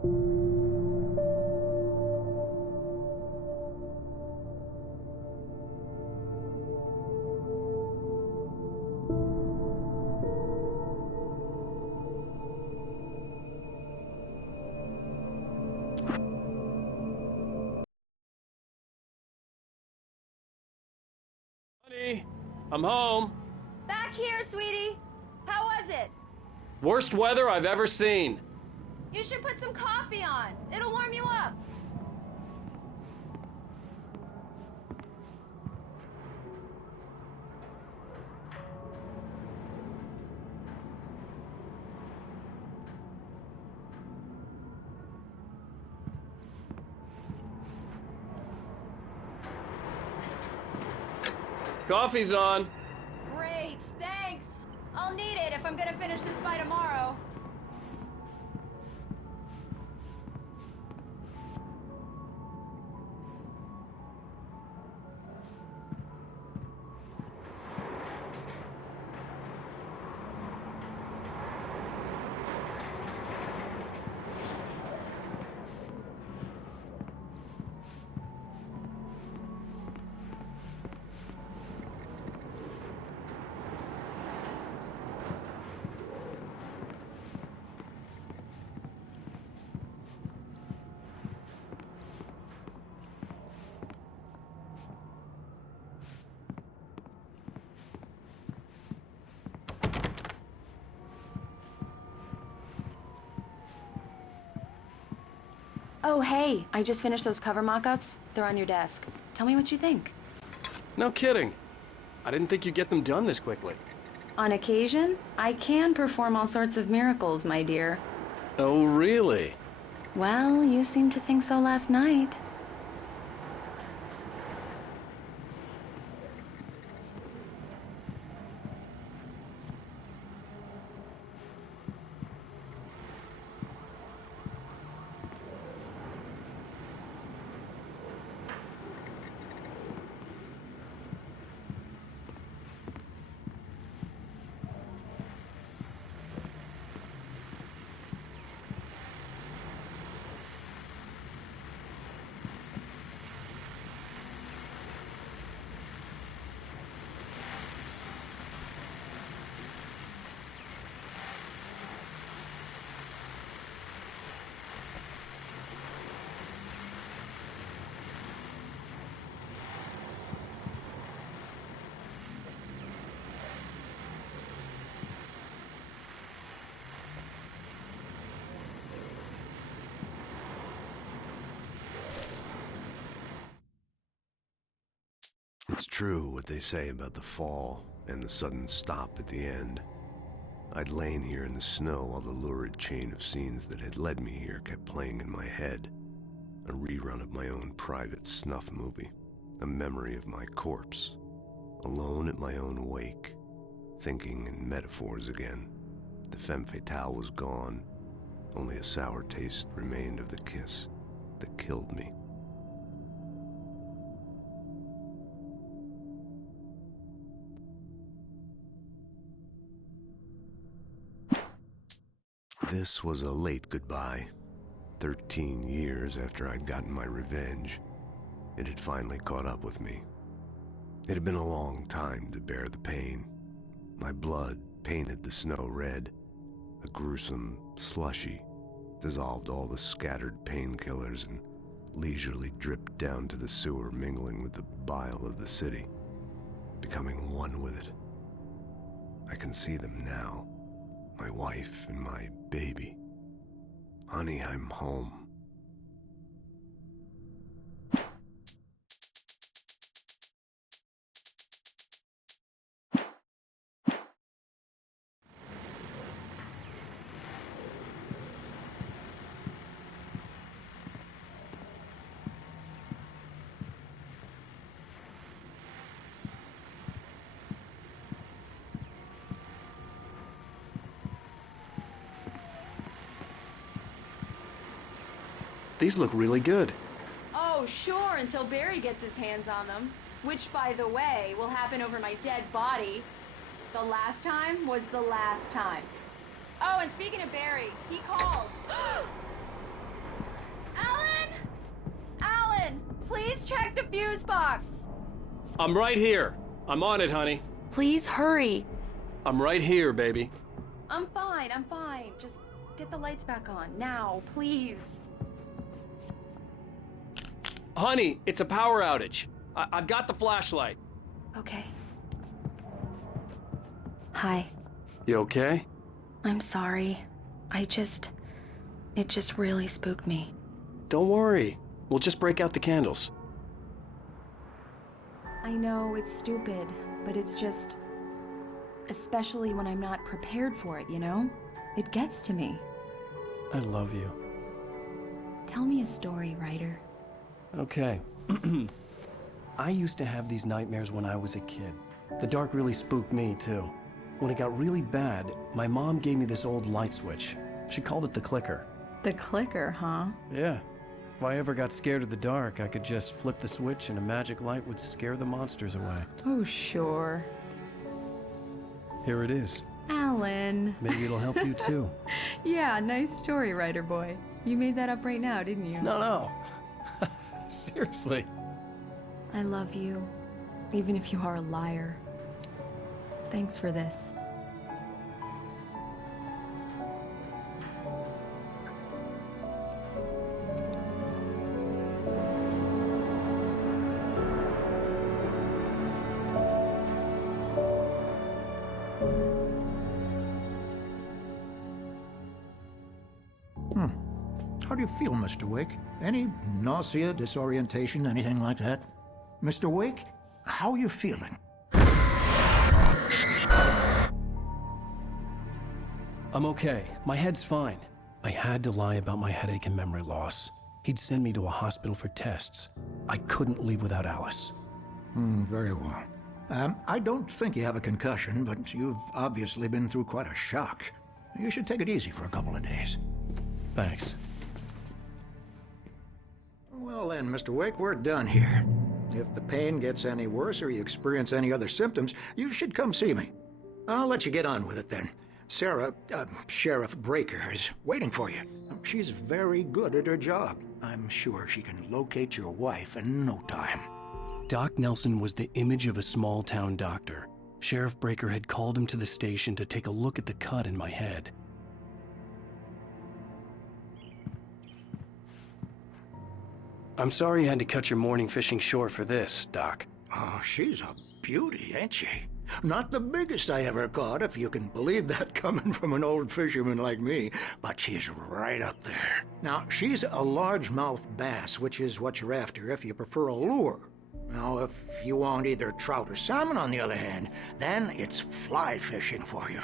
Honey, I'm home. Back here, sweetie. How was it? Worst weather I've ever seen. You should put some coffee on. It'll warm you up. Coffee's on. Great, thanks. I'll need it if I'm gonna finish this by tomorrow. Oh, hey, I just finished those cover mock-ups. They're on your desk. Tell me what you think. No kidding. I didn't think you'd get them done this quickly. On occasion, I can perform all sorts of miracles, my dear. Oh, really? Well, you seemed to think so last night. It's true what they say about the fall and the sudden stop at the end. I'd lain here in the snow while the lurid chain of scenes that had led me here kept playing in my head. A rerun of my own private snuff movie. A memory of my corpse. Alone at my own wake. Thinking in metaphors again. The femme fatale was gone. Only a sour taste remained of the kiss that killed me. This was a late goodbye. 13 years after I'd gotten my revenge, it had finally caught up with me. It had been a long time to bear the pain. My blood painted the snow red. A gruesome slushy dissolved all the scattered painkillers and leisurely dripped down to the sewer, mingling with the bile of the city, becoming one with it. I can see them now. My wife and my baby. Honey, I'm home. These look really good. Oh, sure, until Barry gets his hands on them. Which, by the way, will happen over my dead body. The last time was the last time. Oh, and speaking of Barry, he called. fuse box! I'm right here. I'm on it, honey. Please hurry. I'm right here, baby. I'm fine. Just get the lights back on. Now, please. Honey, it's a power outage. I've got the flashlight. Okay. Hi. You okay? I'm sorry. It just really spooked me. Don't worry. We'll just break out the candles. I know it's stupid, but it's just... Especially when I'm not prepared for it, you know? It gets to me. I love you. Tell me a story, Ryder. Okay. I used to have these nightmares when I was a kid. The dark really spooked me, too. When it got really bad, my mom gave me this old light switch. She called it the clicker. The clicker, huh? Yeah. If I ever got scared of the dark, I could just flip the switch and a magic light would scare the monsters away. Oh, sure. Here it is. Alan. Maybe it'll help you, too. Yeah, nice story, Ryder boy. You made that up right now, didn't you? No. Seriously. I love you, even if you are a liar. Thanks for this. How do you feel, Mr. Wake? Any nausea, disorientation, anything like that? Mr. Wake, how are you feeling? I'm okay. My head's fine. I had to lie about my headache and memory loss. He'd send me to a hospital for tests. I couldn't leave without Alice. Very well. I don't think you have a concussion, but you've obviously been through quite a shock. You should take it easy for a couple of days. Thanks. Well then, Mr. Wake, we're done here. If the pain gets any worse or you experience any other symptoms, you should come see me. I'll let you get on with it then. Sarah, Sheriff Breaker, is waiting for you. She's very good at her job. I'm sure she can locate your wife in no time. Doc Nelson was the image of a small-town doctor. Sheriff Breaker had called him to the station to take a look at the cut in my head. I'm sorry you had to cut your morning fishing short for this, Doc. Oh, she's a beauty, ain't she? Not the biggest I ever caught, if you can believe that coming from an old fisherman like me, but she's right up there. Now, she's a largemouth bass, which is what you're after if you prefer a lure. Now, if you want either trout or salmon, on the other hand, then it's fly fishing for you.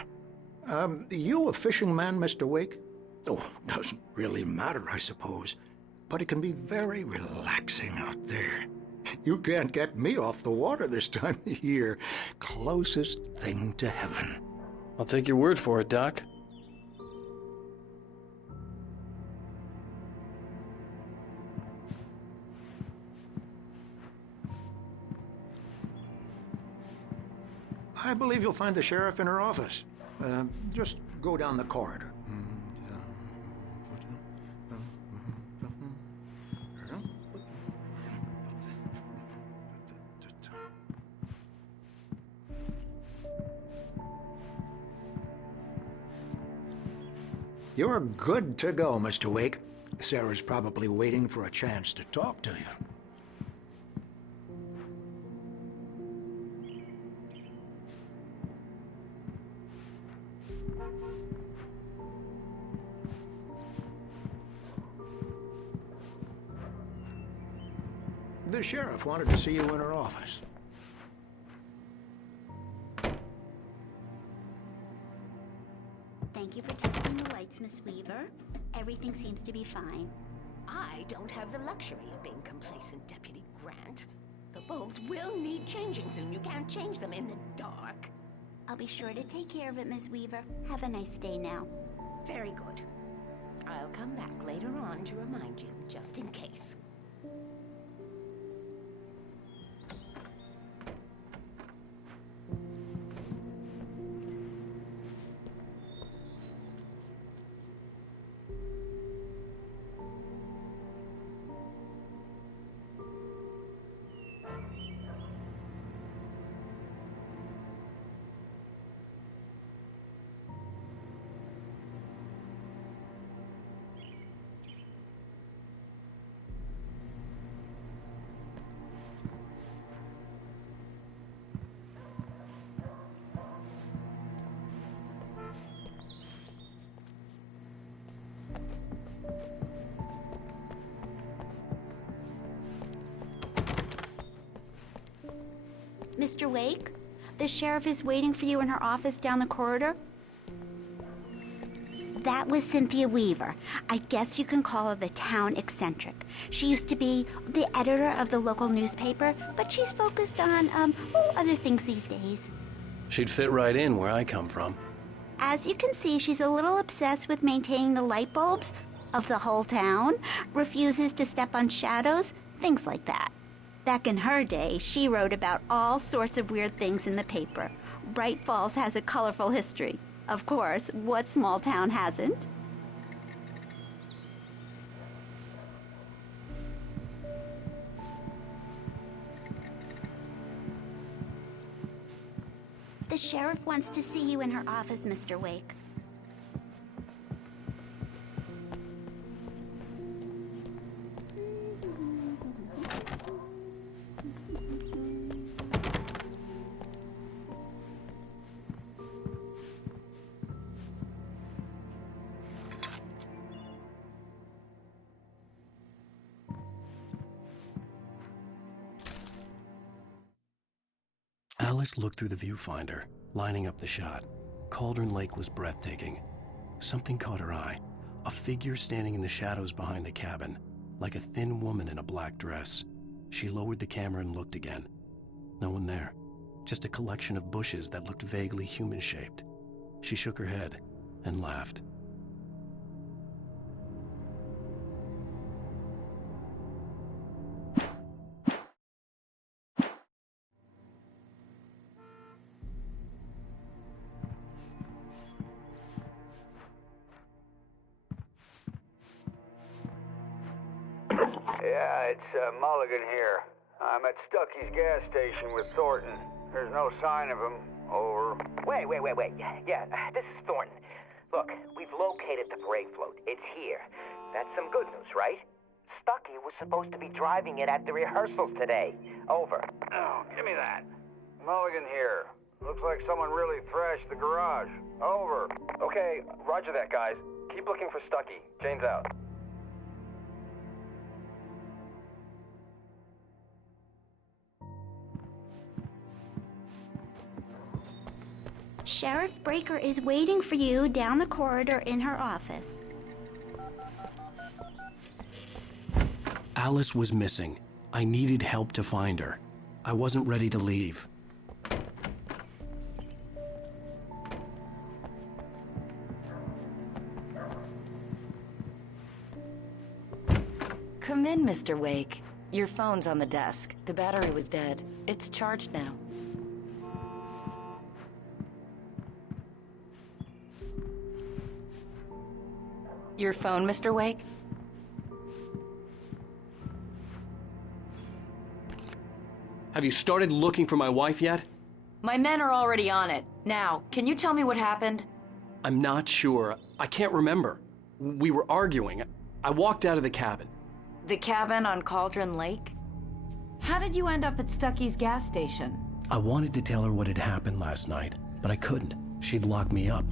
You a fishing man, Mr. Wake? Oh, doesn't really matter, I suppose. But it can be very relaxing out there. You can't get me off the water this time of year. Closest thing to heaven. I'll take your word for it, Doc. I believe you'll find the sheriff in her office. Just go down the corridor. You're good to go, Mr. Wake. Sarah's probably waiting for a chance to talk to you. The sheriff wanted to see you in her office. Thank you for testing the lights, Miss Weaver. Everything seems to be fine. I don't have the luxury of being complacent, Deputy Grant. The bulbs will need changing soon. You can't change them in the dark. I'll be sure to take care of it, Miss Weaver. Have a nice day now. Very good. I'll come back later on to remind you, just in case. Mr. Wake, the sheriff is waiting for you in her office down the corridor. That was Cynthia Weaver. I guess you can call her the town eccentric. She used to be the editor of the local newspaper, but she's focused on, other things these days. She'd fit right in where I come from. As you can see, she's a little obsessed with maintaining the light bulbs of the whole town, refuses to step on shadows, things like that. Back in her day, she wrote about all sorts of weird things in the paper. Bright Falls has a colorful history. Of course, what small town hasn't? The sheriff wants to see you in her office, Mr. Wake. Alice looked through the viewfinder, lining up the shot. Cauldron Lake was breathtaking. Something caught her eye. A figure standing in the shadows behind the cabin, like a thin woman in a black dress. She lowered the camera and looked again. No one there. Just a collection of bushes that looked vaguely human-shaped. She shook her head and laughed. Yeah, it's Mulligan here. I'm at Stuckey's gas station with Thornton. There's no sign of him. Over. Wait. Yeah, this is Thornton. Look, we've located the brake float. It's here. That's some good news, right? Stuckey was supposed to be driving it at the rehearsals today. Over. Oh, give me that. Mulligan here. Looks like someone really thrashed the garage. Over. Okay, roger that, guys. Keep looking for Stuckey. Jane's out. Sheriff Breaker is waiting for you down the corridor in her office. Alice was missing. I needed help to find her. I wasn't ready to leave. Come in, Mr. Wake. Your phone's on the desk. The battery was dead. It's charged now. Your phone, Mr. Wake? Have you started looking for my wife yet? My men are already on it. Now, can you tell me what happened? I'm not sure. I can't remember. We were arguing. I walked out of the cabin. The cabin on Cauldron Lake? How did you end up at Stuckey's gas station? I wanted to tell her what had happened last night, but I couldn't. She'd lock me up.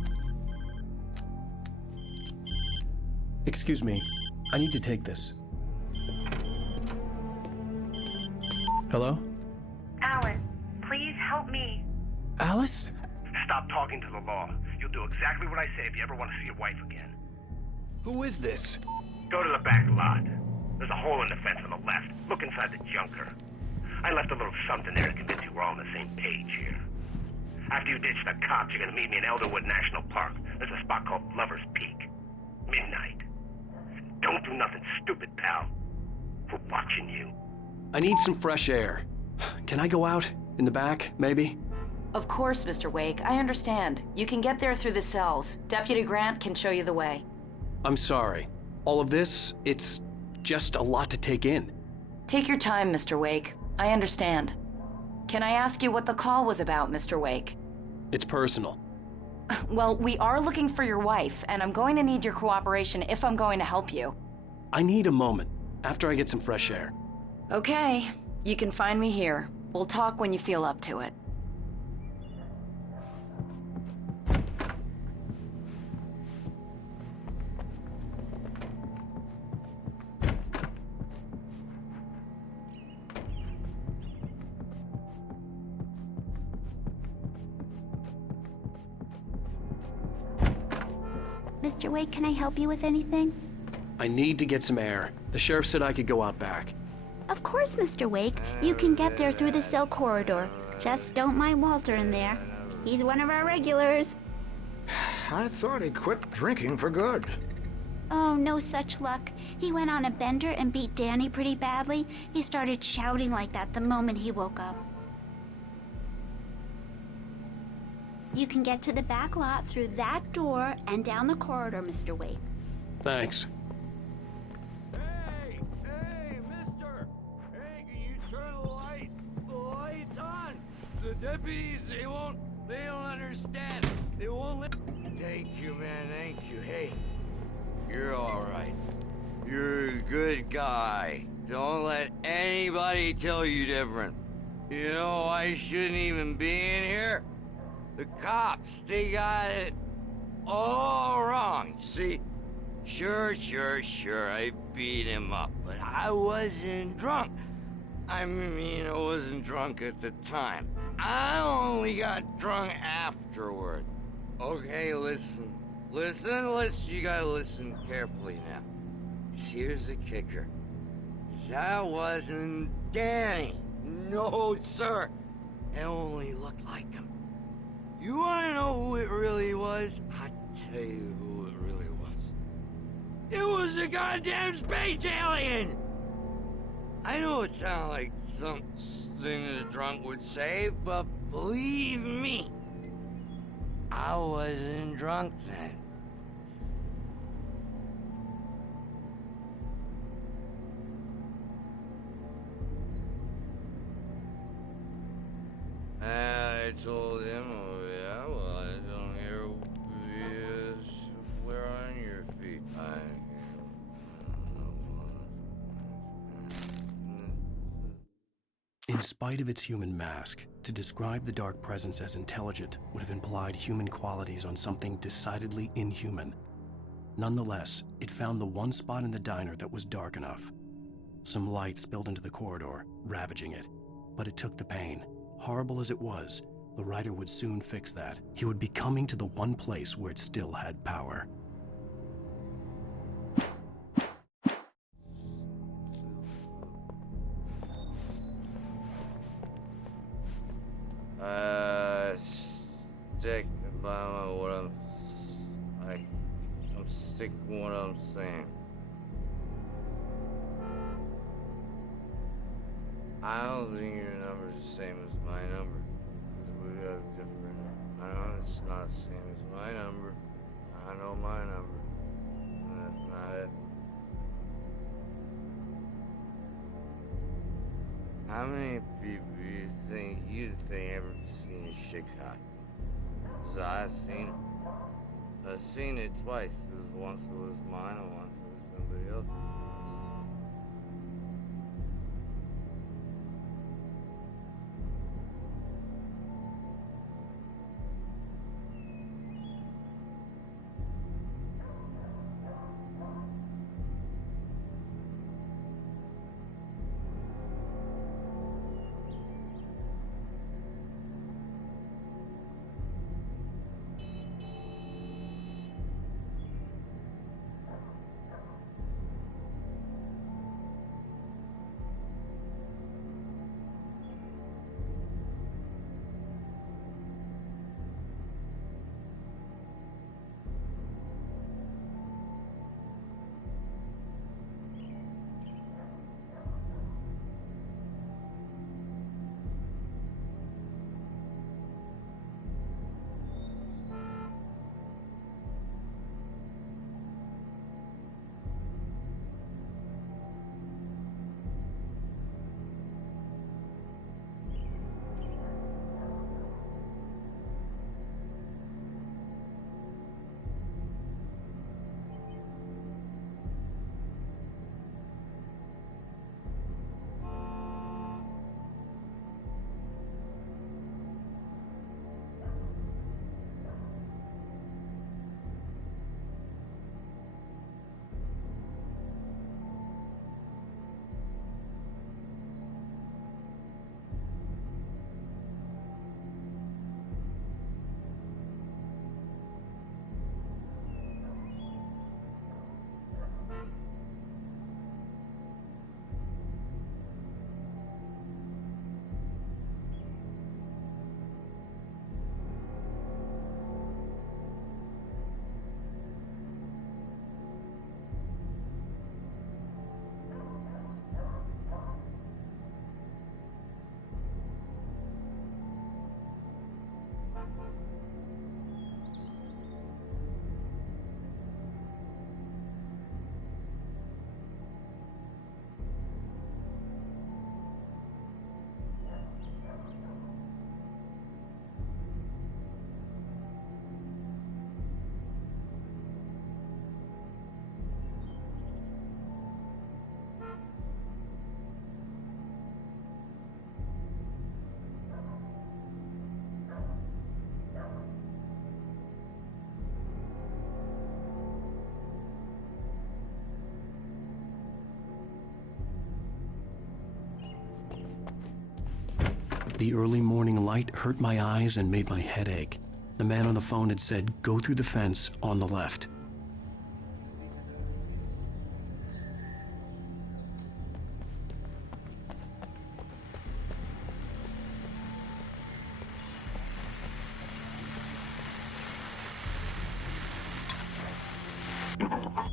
Excuse me. I need to take this. Hello? Alan, please help me. Alice? Stop talking to the law. You'll do exactly what I say if you ever want to see your wife again. Who is this? Go to the back lot. There's a hole in the fence on the left. Look inside the junker. I left a little something there to convince you we're all on the same page here. After you ditch the cops, you're gonna meet me in Elderwood National Park. There's a spot called Lover's Peak. Midnight. Don't do nothing stupid, pal. We're watching you. I need some fresh air. Can I go out? In the back, maybe? Of course, Mr. Wake. I understand. You can get there through the cells. Deputy Grant can show you the way. I'm sorry. All of this, it's just a lot to take in. Take your time, Mr. Wake. I understand. Can I ask you what the call was about, Mr. Wake? It's personal. Well, we are looking for your wife, and I'm going to need your cooperation if I'm going to help you. I need a moment, after I get some fresh air. Okay. You can find me here. We'll talk when you feel up to it. Mr. Wake, can I help you with anything? I need to get some air. The sheriff said I could go out back. Of course, Mr. Wake. You can get there through the cell corridor. Just don't mind Walter in there. He's one of our regulars. I thought he quit drinking for good. Oh, no such luck. He went on a bender and beat Danny pretty badly. He started shouting like that the moment he woke up. You can get to the back lot through that door and down the corridor, Mr. Wake. Thanks. Hey, mister! Hey, can you turn the light? The light's on! The deputies, they don't understand. They won't let... Thank you, man, thank you. Hey, you're all right. You're a good guy. Don't let anybody tell you different. You know, I shouldn't even be in here. The cops, they got it all wrong. See, sure, I beat him up, but I wasn't drunk. I mean, I wasn't drunk at the time. I only got drunk afterward. Okay, listen, you gotta listen carefully now. Here's the kicker. That wasn't Danny. No, sir. It only looked like him. You wanna know who it really was? I'll tell you who it really was. It was a goddamn space alien! I know it sounds like something a drunk would say, but believe me, I wasn't drunk then. I told him, oh yeah, well, I don't hear you swear on your feet. In spite of its human mask, to describe the Dark Presence as intelligent would have implied human qualities on something decidedly inhuman. Nonetheless, it found the one spot in the diner that was dark enough. Some light spilled into the corridor, ravaging it, but it took the pain. Horrible as it was, the writer would soon fix that. He would be coming to the one place where it still had power. Stick by what I'm sticking what I'm saying. I don't think your number's the same as my number. We have different... I know it's not the same as my number. I know my number. And that's not it. How many people do you think ever seen a shit cock? 'Cause I've seen it. I've seen it twice. Once it was mine and once it was somebody else. The early morning light hurt my eyes and made my head ache. The man on the phone had said, go through the fence on the left.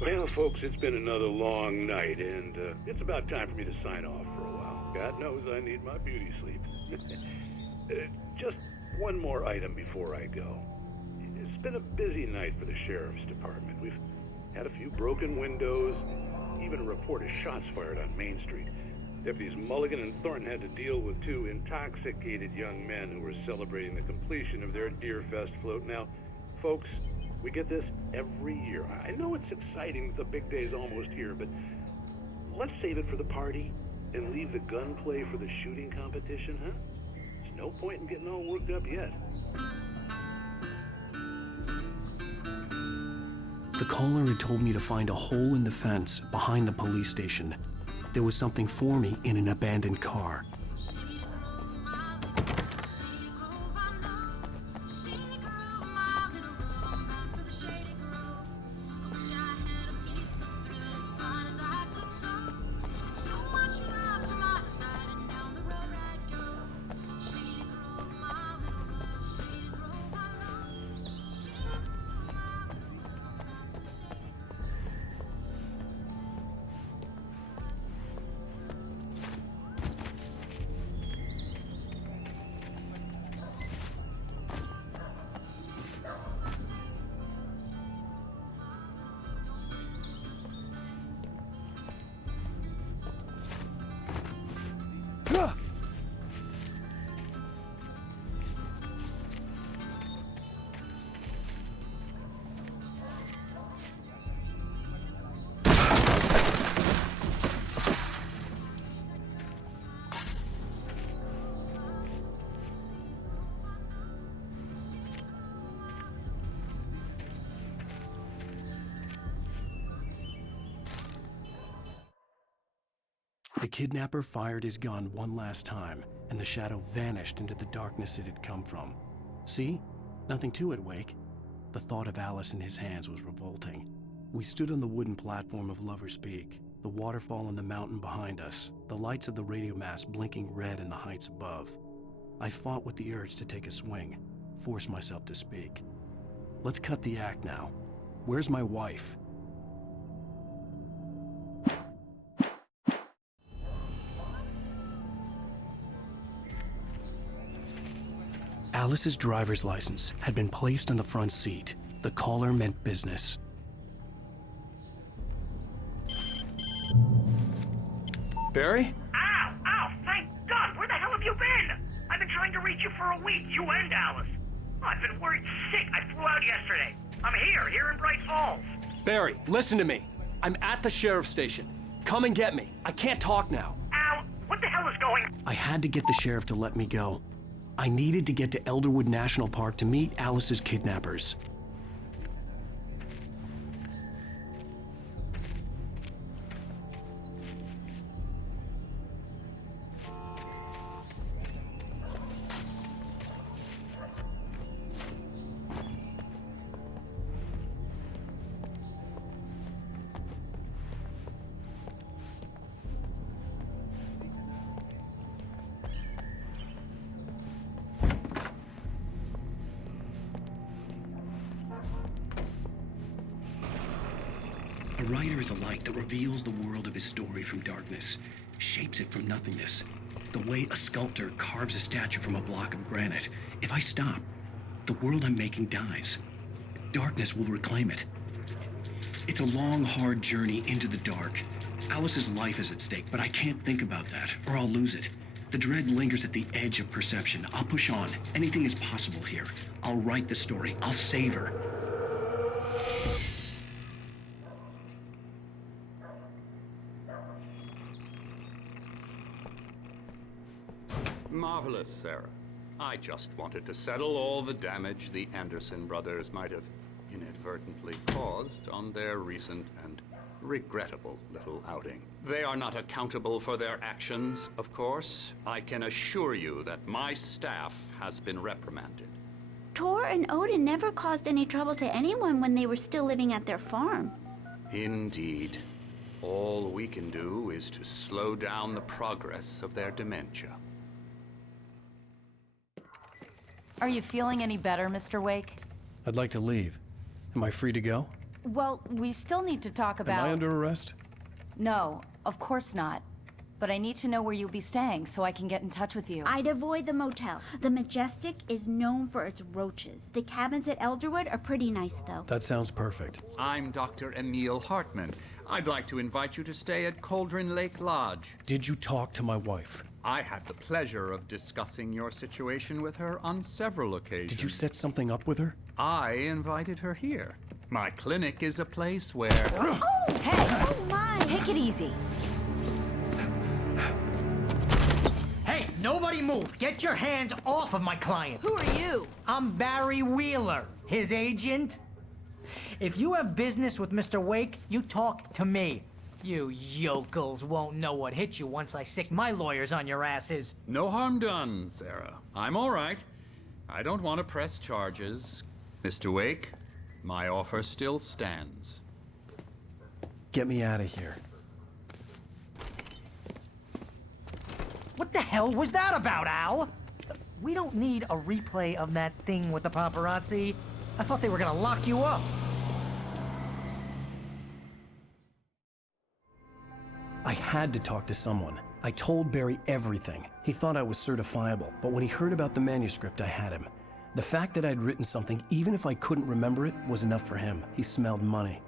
Well, folks, it's been another long night, and it's about time for me to sign off for a while. God knows I need my beauty sleep. Just one more item before I go. It's been a busy night for the Sheriff's Department. We've had a few broken windows, even a report of shots fired on Main Street. Deputies Mulligan and Thornton had to deal with two intoxicated young men who were celebrating the completion of their Deerfest float. Now, folks, we get this every year. I know it's exciting, the big day's almost here, but let's save it for the party and leave the gunplay for the shooting competition, huh? There's no point in getting all worked up yet. The caller had told me to find a hole in the fence behind the police station. There was something for me in an abandoned car. The kidnapper fired his gun one last time, and the shadow vanished into the darkness it had come from. See? Nothing to it, Wake. The thought of Alice in his hands was revolting. We stood on the wooden platform of Lover's Peak, the waterfall on the mountain behind us, the lights of the radio mast blinking red in the heights above. I fought with the urge to take a swing, forced myself to speak. Let's cut the act now. Where's my wife? Alice's driver's license had been placed on the front seat. The caller meant business. Barry? Ow! Ow! Thank God! Where the hell have you been? I've been trying to reach you for a week, you and Alice. I've been worried sick. I flew out yesterday. I'm here in Bright Falls. Barry, listen to me. I'm at the sheriff's station. Come and get me. I can't talk now. Al, what the hell is going on? I had to get the sheriff to let me go. I needed to get to Elderwood National Park to meet Alice's kidnappers. A writer is a light that reveals the world of his story from darkness, shapes it from nothingness. The way a sculptor carves a statue from a block of granite. If I stop, the world I'm making dies. Darkness will reclaim it. It's a long, hard journey into the dark. Alice's life is at stake, but I can't think about that, or I'll lose it. The dread lingers at the edge of perception. I'll push on. Anything is possible here. I'll write the story. I'll save her. Marvelous, Sarah. I just wanted to settle all the damage the Anderson brothers might have inadvertently caused on their recent and regrettable little outing. They are not accountable for their actions, of course. I can assure you that my staff has been reprimanded. Tor and Odin never caused any trouble to anyone when they were still living at their farm. Indeed. All we can do is to slow down the progress of their dementia. Are you feeling any better, Mr. Wake? I'd like to leave. Am I free to go? Well, we still need to talk about... Am I under arrest? No, of course not. But I need to know where you'll be staying so I can get in touch with you. I'd avoid the motel. The Majestic is known for its roaches. The cabins at Elderwood are pretty nice, though. That sounds perfect. I'm Dr. Emil Hartman. I'd like to invite you to stay at Cauldron Lake Lodge. Did you talk to my wife? I had the pleasure of discussing your situation with her on several occasions. Did you set something up with her? I invited her here. My clinic is a place where... Oh! Hey! Oh, my! Take it easy. Hey, nobody move! Get your hands off of my client! Who are you? I'm Barry Wheeler, his agent. If you have business with Mr. Wake, you talk to me. You yokels won't know what hit you once I sick my lawyers on your asses. No harm done, Sarah. I'm all right. I don't want to press charges. Mr. Wake, my offer still stands. Get me out of here. What the hell was that about, Al? We don't need a replay of that thing with the paparazzi. I thought they were gonna lock you up. I had to talk to someone. I told Barry everything. He thought I was certifiable, but when he heard about the manuscript, I had him. The fact that I'd written something, even if I couldn't remember it, was enough for him. He smelled money.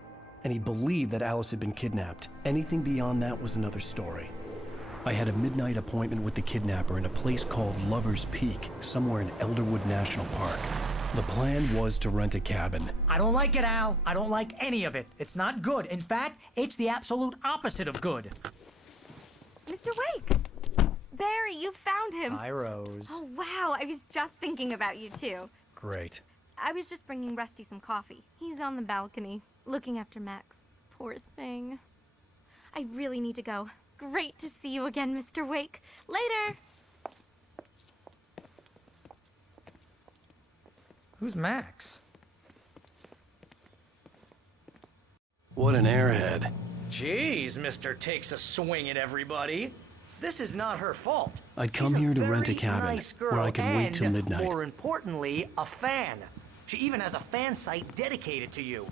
And he believed that Alice had been kidnapped. Anything beyond that was another story. I had a midnight appointment with the kidnapper in a place called Lover's Peak, somewhere in Elderwood National Park. The plan was to rent a cabin. I don't like it, Al. I don't like any of it. It's not good. In fact, it's the absolute opposite of good. Mr. Wake! Barry, you found him! Hi, Rose. Oh, wow. I was just thinking about you, too. Great. I was just bringing Rusty some coffee. He's on the balcony, looking after Max. Poor thing. I really need to go. Great to see you again, Mr. Wake. Later! Who's Max? What an airhead. Jeez, Mr. Takes a swing at everybody. This is not her fault. I'd come She's here to very rent a cabin nice girl, where I could wait till and, midnight. more importantly, a fan. She even has a fan site dedicated to you.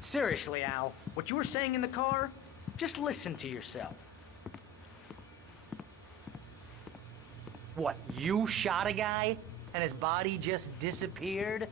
Seriously, Al, what you were saying in the car, just listen to yourself. What, you shot a guy and his body just disappeared?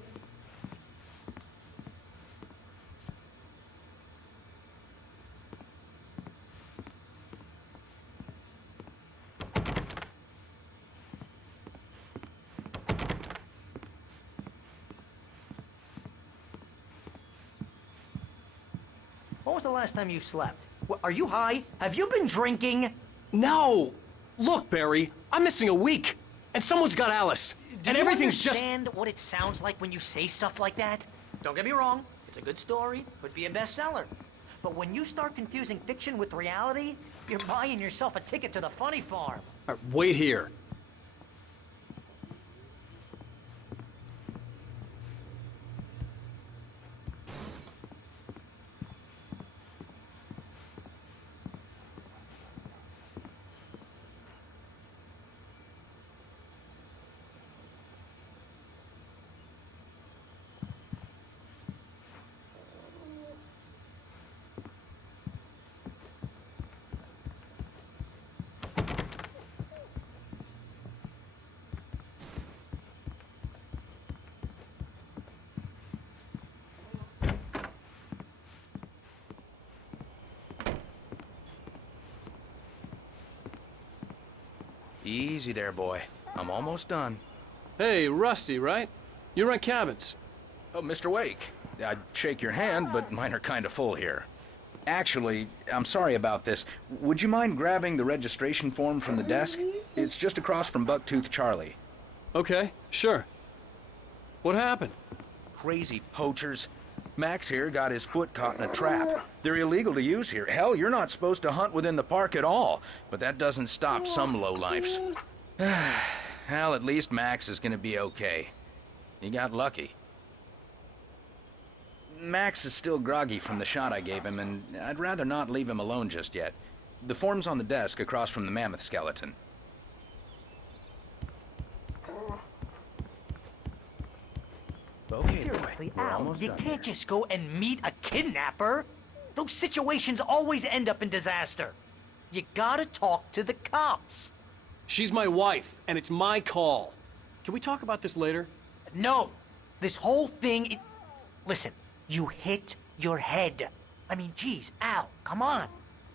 When was the last time you slept? Are you high? Have you been drinking? No! Look, Barry, I'm missing a week, and someone's got Alice, and everything's just... Do you understand what it sounds like when you say stuff like that? Don't get me wrong, it's a good story, could be a bestseller. But when you start confusing fiction with reality, you're buying yourself a ticket to the funny farm. Wait here. Easy there, boy. I'm almost done. Hey, Rusty, right? You rent cabins. Oh, Mr. Wake. I'd shake your hand, but mine are kind of full here. Actually, I'm sorry about this. Would you mind grabbing the registration form from the desk? It's just across from Bucktooth Charlie. Okay, sure. What happened? Crazy poachers. Max here got his foot caught in a trap. They're illegal to use here. Hell, you're not supposed to hunt within the park at all. But that doesn't stop some lowlifes. Well, at least Max is gonna be okay. He got lucky. Max is still groggy from the shot I gave him, and I'd rather not leave him alone just yet. The form's on the desk across from the mammoth skeleton. Okay, Seriously, boy, we're Al, almost you done can't just go and meet a kidnapper. Those situations always end up in disaster. You gotta talk to the cops. She's my wife, and it's my call. Can we talk about this later? No. This whole thing Listen, you hit your head. I mean, geez, Al, come on.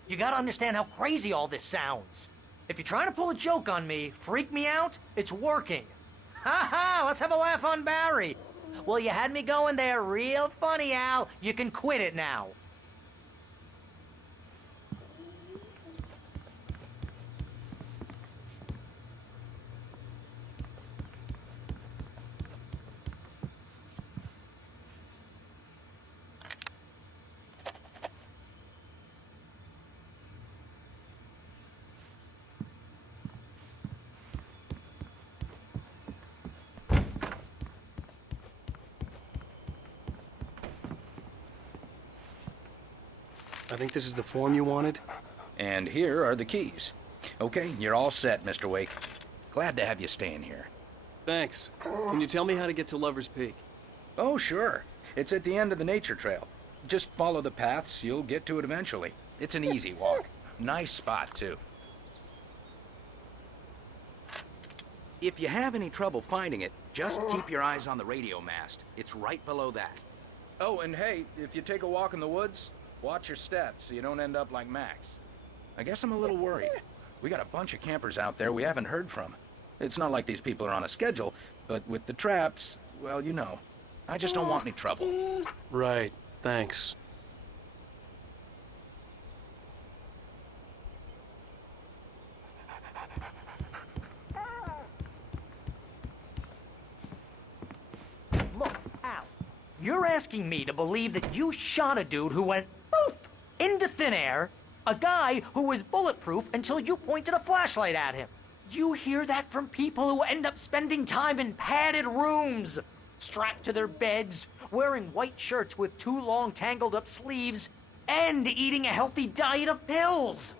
You gotta understand how crazy all this sounds. If you're trying to pull a joke on me, freak me out, it's working. Ha ha, let's have a laugh on Barry. Well, you had me going there real funny, Al. You can quit it now. I think this is the form you wanted. And here are the keys. Okay, you're all set, Mr. Wake. Glad to have you staying here. Thanks. Can you tell me how to get to Lover's Peak? Oh, sure. It's at the end of the nature trail. Just follow the paths, you'll get to it eventually. It's an easy walk. Nice spot, too. If you have any trouble finding it, just keep your eyes on the radio mast. It's right below that. Oh, and hey, if you take a walk in the woods, watch your steps so you don't end up like Max. I guess I'm a little worried. We got a bunch of campers out there we haven't heard from. It's not like these people are on a schedule, but with the traps, well, you know. I just don't want any trouble. Right. Thanks. Look, Al, you're asking me to believe that you shot a dude who went poof into thin air, a guy who was bulletproof until you pointed a flashlight at him. You hear that from people who end up spending time in padded rooms, strapped to their beds, wearing white shirts with too long tangled up sleeves, and eating a healthy diet of pills.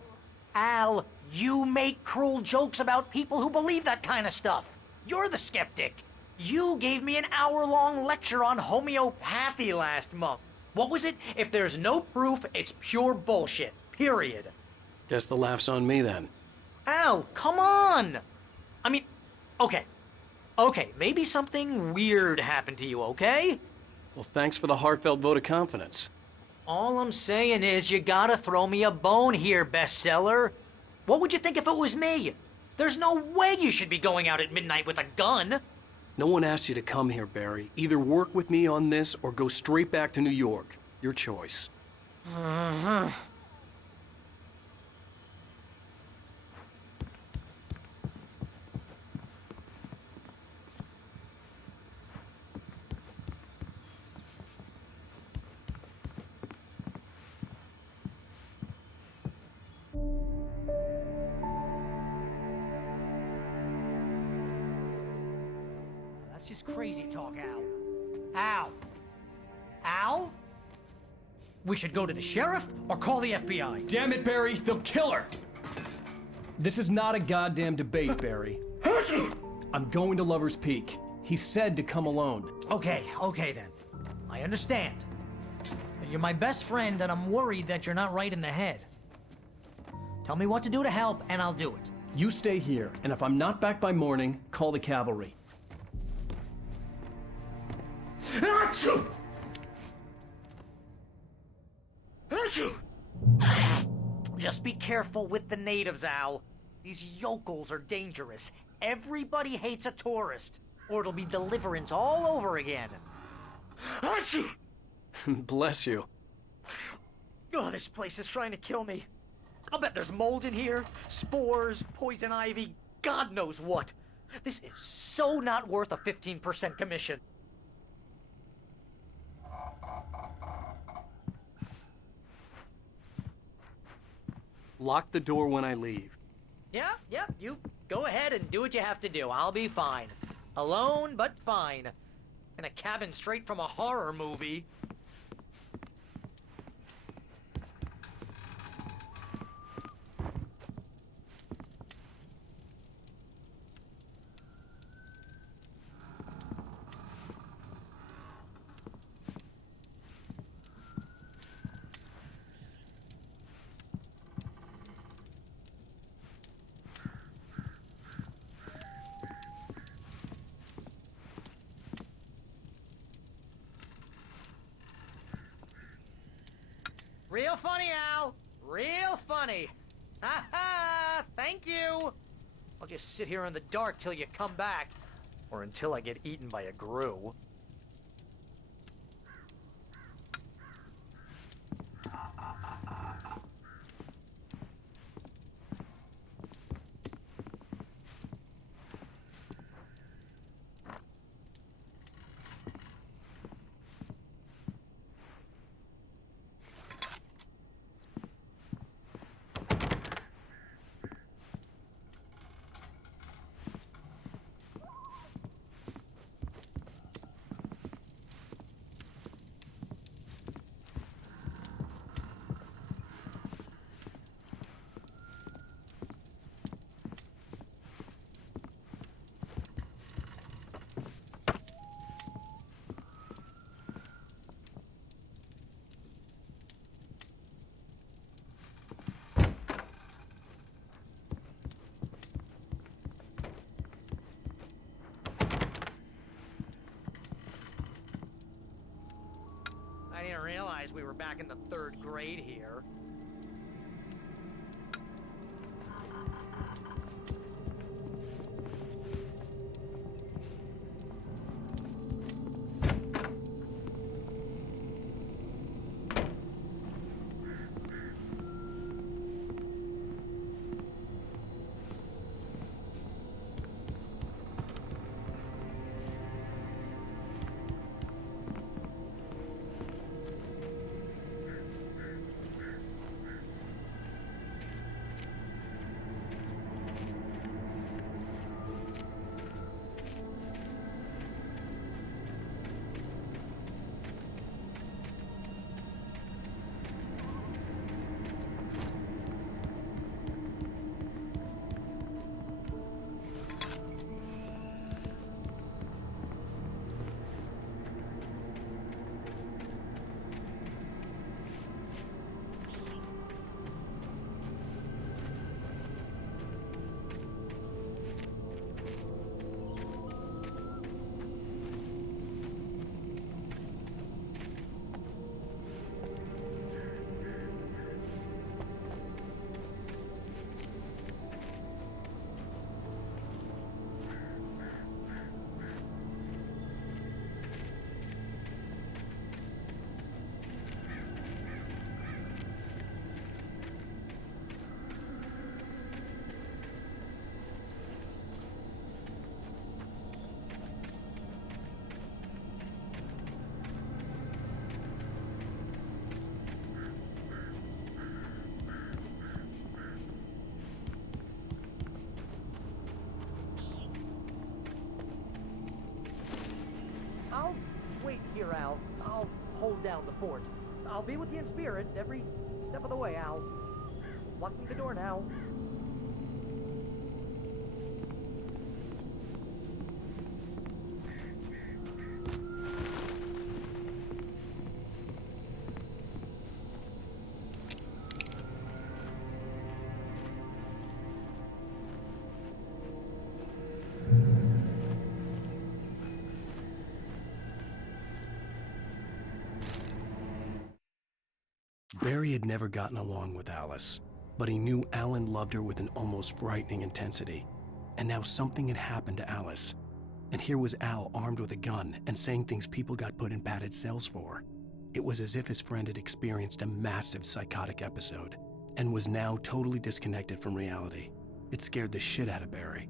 Al, you make cruel jokes about people who believe that kind of stuff. You're the skeptic. You gave me an hour-long lecture on homeopathy last month. What was it? If there's no proof, it's pure bullshit. Period. Guess the laugh's on me then. Al, come on! I mean, okay, maybe something weird happened to you, okay? Well, thanks for the heartfelt vote of confidence. All I'm saying is you gotta throw me a bone here, bestseller. What would you think if it was me? There's no way you should be going out at midnight with a gun. No one asked you to come here, Barry. Either work with me on this or go straight back to New York. Your choice. That's just crazy talk, Al. Al? Al? We should go to the sheriff or call the FBI. Damn it, Barry, they'll kill her! This is not a goddamn debate, Barry. I'm going to Lover's Peak. He said to come alone. Okay then. I understand. You're my best friend, and I'm worried that you're not right in the head. Tell me what to do to help, and I'll do it. You stay here, and if I'm not back by morning, call the cavalry. Achoo! Just be careful with the natives, Al. These yokels are dangerous. Everybody hates a tourist, or it'll be Deliverance all over again. Achoo! Bless you. Oh, this place is trying to kill me. I'll bet there's mold in here, spores, poison ivy, God knows what. This is so not worth a 15% commission. Lock the door when I leave. Yeah, you go ahead and do what you have to do. I'll be fine. Alone, but fine. In a cabin straight from a horror movie. Real funny, Al. Real funny. Ha ha! Thank you. I'll just sit here in the dark till you come back. Or until I get eaten by a grue. I didn't realize we were back in the 3rd grade here. I'll wait here, Al. I'll hold down the fort. I'll be with you in spirit every step of the way, Al. Locking the door now. Barry had never gotten along with Alice. but he knew Alan loved her with an almost frightening intensity. And now something had happened to Alice. And here was Al armed with a gun and saying things people got put in padded cells for. It was as if his friend had experienced a massive psychotic episode and was now totally disconnected from reality. It scared the shit out of Barry.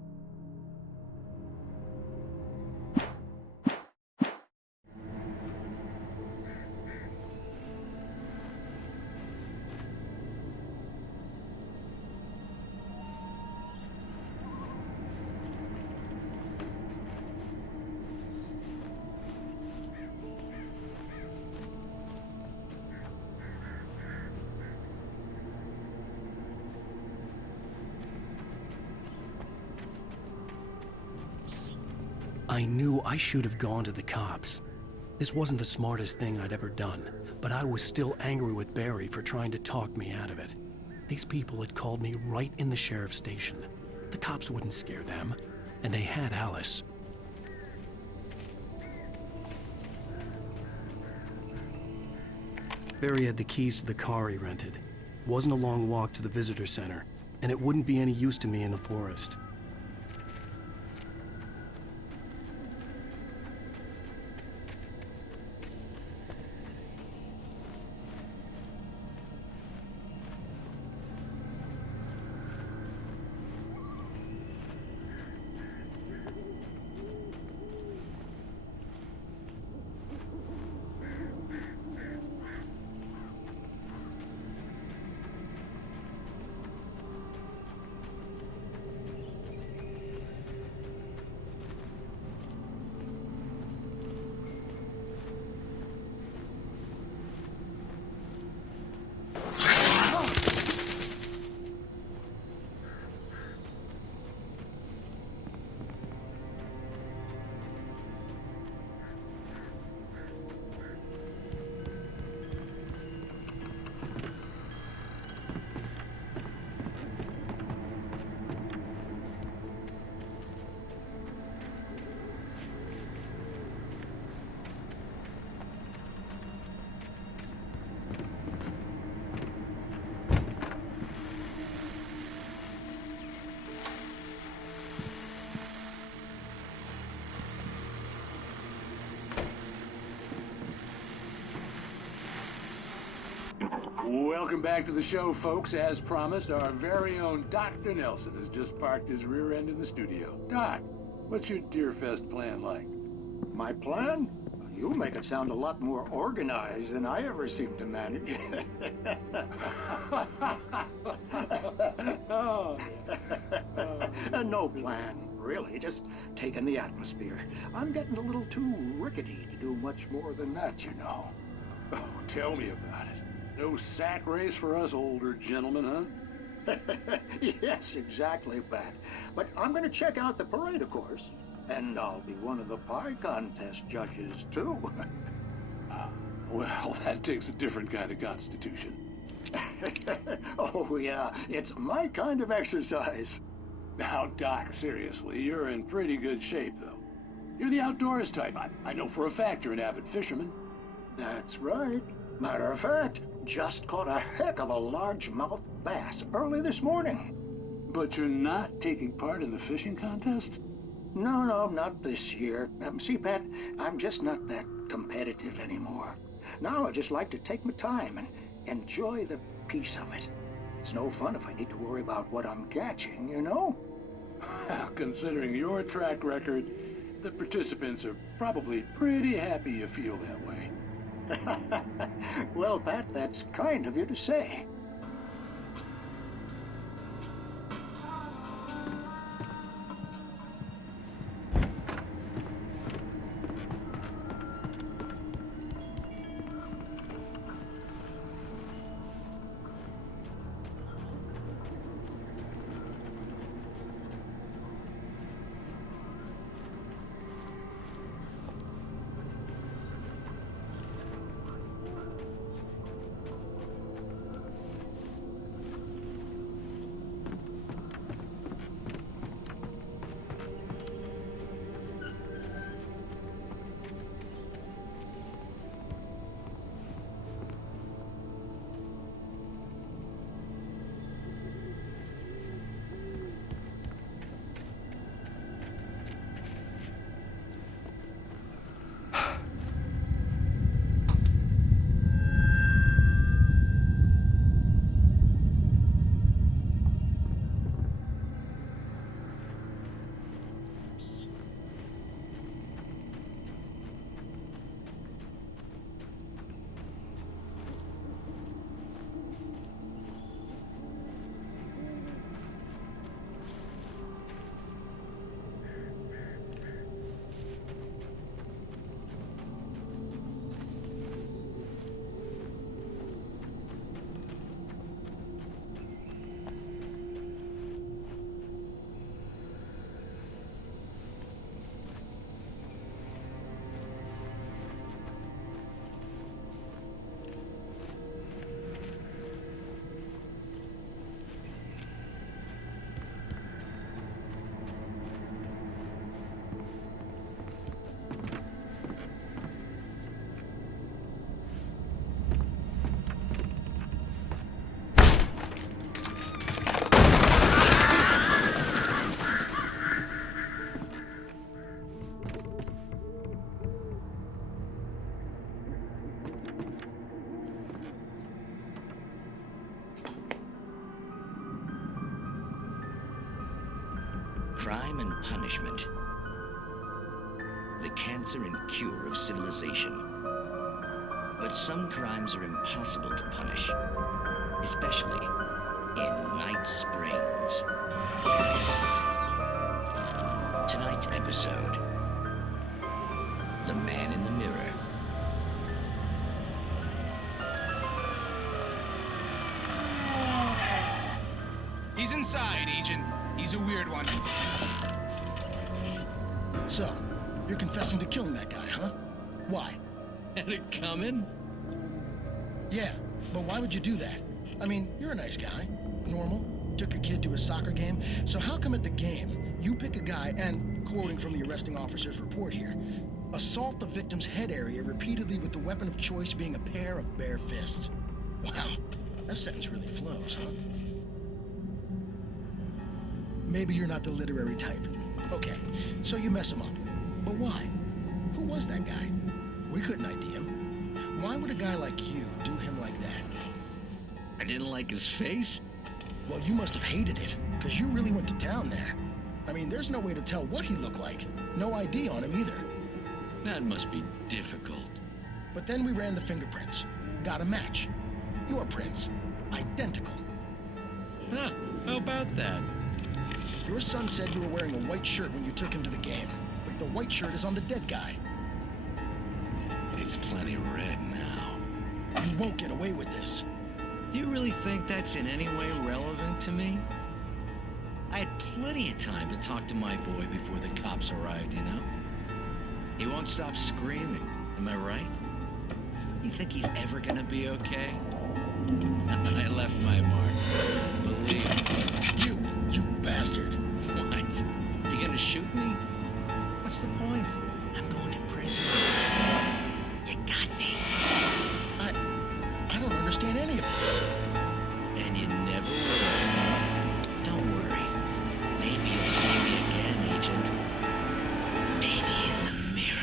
I knew I should have gone to the cops. This wasn't the smartest thing I'd ever done, but I was still angry with Barry for trying to talk me out of it. These people had called me right in the sheriff's station. The cops wouldn't scare them, and they had Alice. Barry had the keys to the car he rented. It wasn't a long walk to the visitor center, and it wouldn't be any use to me in the forest. Welcome back to the show, folks. As promised, our very own Dr. Nelson has just parked his rear end in the studio. Doc, what's your Deerfest plan like? My plan? You make it sound a lot more organized than I ever seem to manage. No plan, really. Just taking the atmosphere. I'm getting a little too rickety to do much more than that, you know. Oh, tell me about it. No sack race for us older gentlemen, huh? Yes, exactly, Pat. But I'm going to check out the parade, of course. And I'll be one of the pie contest judges, too. Well, that takes a different kind of constitution. Oh, yeah. It's my kind of exercise. Now, Doc, seriously, you're in pretty good shape, though. You're the outdoors type. I know for a fact you're an avid fisherman. That's right. Matter of fact, just caught a heck of a largemouth bass early this morning. But you're not taking part in the fishing contest? No, not this year. See, Pat, I'm just not that competitive anymore. Now I just like to take my time and enjoy the peace of it. It's no fun if I need to worry about what I'm catching, you know? Well, considering your track record, the participants are probably pretty happy you feel that way. Well, Pat, that's kind of you to say. crime and punishment. The cancer and cure of civilization. But some crimes are impossible to punish, especially in Night Springs. Tonight's episode, The Man in the Mirror. He's inside, Agent. He's a weird one. So, you're confessing to killing that guy, huh? Why? Had it coming? Yeah, but why would you do that? I mean, you're a nice guy. Normal. Took your kid to a soccer game. So how come at the game, you pick a guy and, quoting from the arresting officer's report here, assault the victim's head area repeatedly with the weapon of choice being a pair of bare fists? Wow, that sentence really flows, huh? Maybe you're not the literary type. Okay, so you mess him up. But why? Who was that guy? We couldn't ID him. Why would a guy like you do him like that? I didn't like his face? Well, you must have hated it, because you really went to town there. I mean, there's no way to tell what he looked like. No ID on him either. That must be difficult. But then we ran the fingerprints. Got a match. Your prints. Identical. Huh, how about that? Your son said you were wearing a white shirt when you took him to the game, but the white shirt is on the dead guy. It's plenty red now. You won't get away with this. Do you really think that's in any way relevant to me? I had plenty of time to talk to my boy before the cops arrived, you know? He won't stop screaming, am I right? You think he's ever gonna be okay? I left my mark, believe me. You bastard. What? You gonna shoot me? What's the point? I'm going to prison. You got me. I don't understand any of this. And you never will. Don't worry. Maybe you'll see me again, Agent. Maybe in the mirror.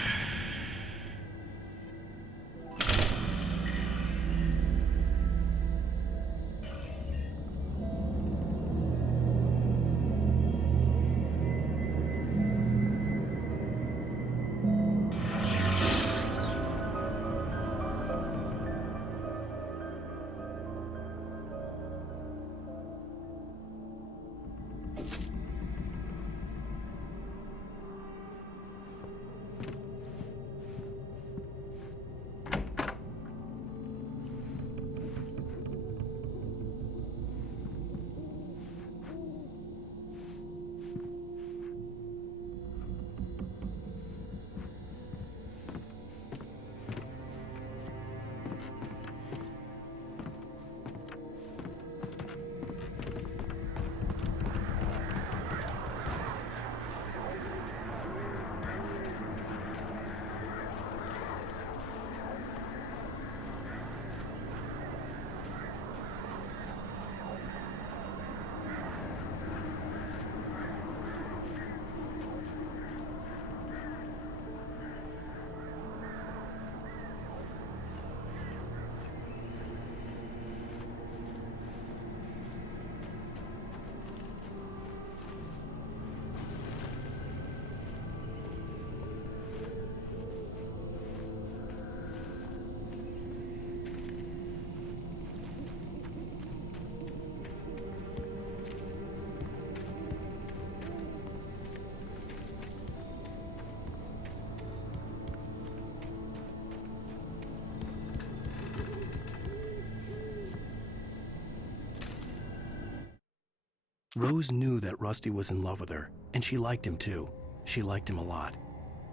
Rose knew that Rusty was in love with her, and she liked him too. She liked him a lot.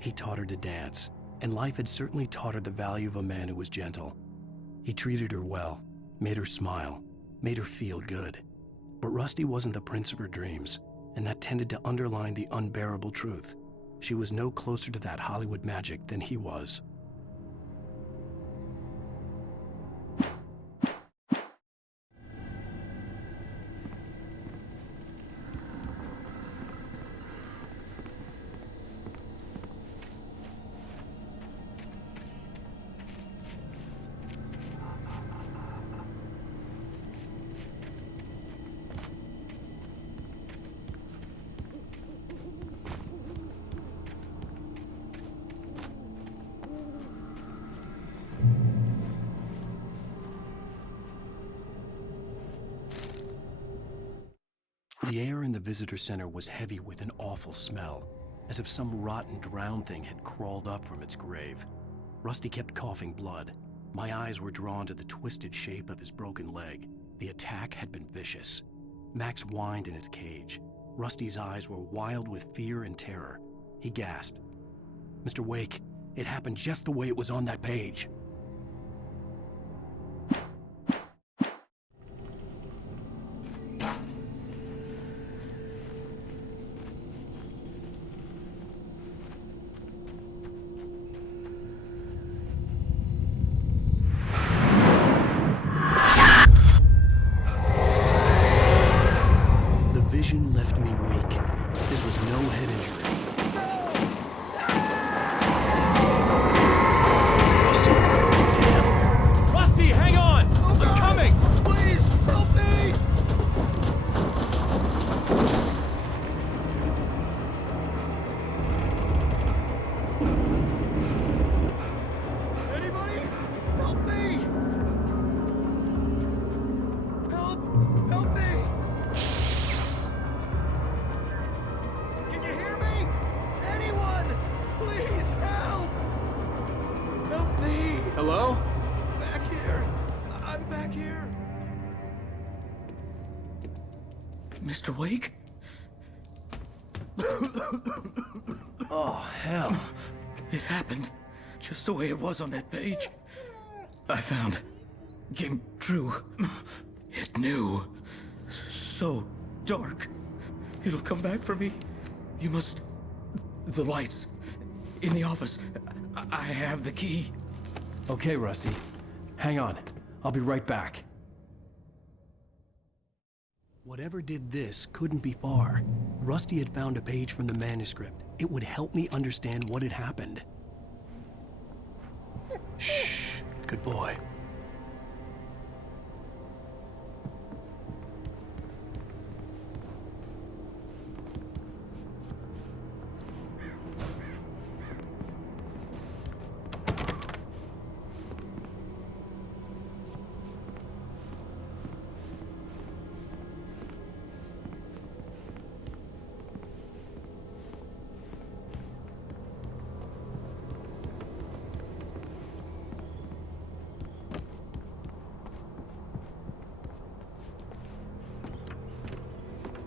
He taught her to dance, and life had certainly taught her the value of a man who was gentle. He treated her well, made her smile, made her feel good. But Rusty wasn't the prince of her dreams, and that tended to underline the unbearable truth. She was no closer to that Hollywood magic than he was. visitor center was heavy with an awful smell, as if some rotten drowned thing had crawled up from its grave. Rusty kept coughing blood. My eyes were drawn to the twisted shape of his broken leg. The attack had been vicious. Max whined in his cage. Rusty's eyes were wild with fear and terror. He gasped. "Mr. Wake, it happened just the way it was on that page." The vision left me weak. This was no head injury. Rusty, hang on! I'm coming! Please, help me! Anybody? Help me! Help me! Can you hear me? Anyone? Please help! Help me! Hello? Back here! I'm back here! Mr. Wake? Oh, hell. It happened just the way it was on that page. I found. Came true. It knew. So dark. It'll come back for me. You must... The lights. In the office. I have the key. Okay, Rusty. Hang on. I'll be right back. Whatever did this couldn't be far. Rusty had found a page from the manuscript. It would help me understand what had happened. Shh. Good boy.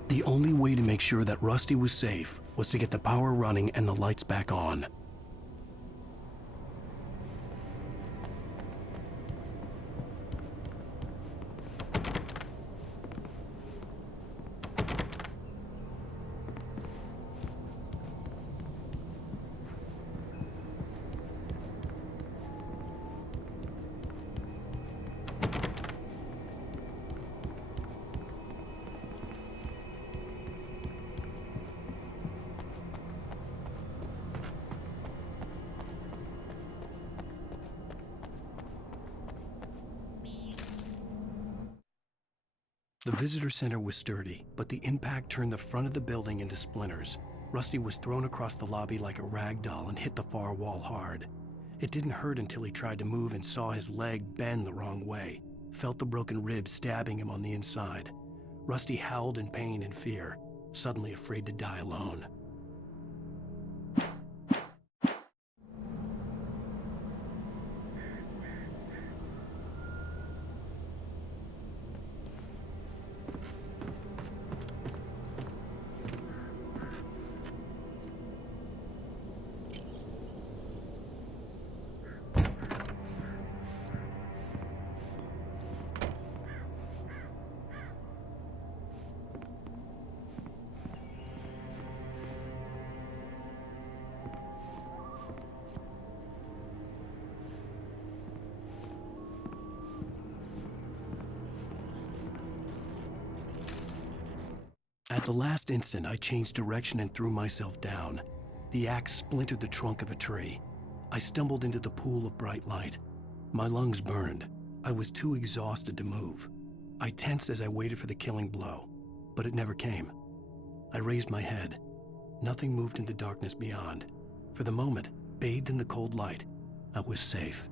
The only way to make sure that Rusty was safe was to get the power running and the lights back on. The visitor center was sturdy, but the impact turned the front of the building into splinters. Rusty was thrown across the lobby like a rag doll and hit the far wall hard. It didn't hurt until he tried to move and saw his leg bend the wrong way, felt the broken rib stabbing him on the inside. Rusty howled in pain and fear, suddenly afraid to die alone. At the last instant, I changed direction and threw myself down. The axe splintered the trunk of a tree. I stumbled into the pool of bright light. My lungs burned. I was too exhausted to move. I tensed as I waited for the killing blow, but it never came. I raised my head. Nothing moved in the darkness beyond. For the moment, bathed in the cold light, I was safe.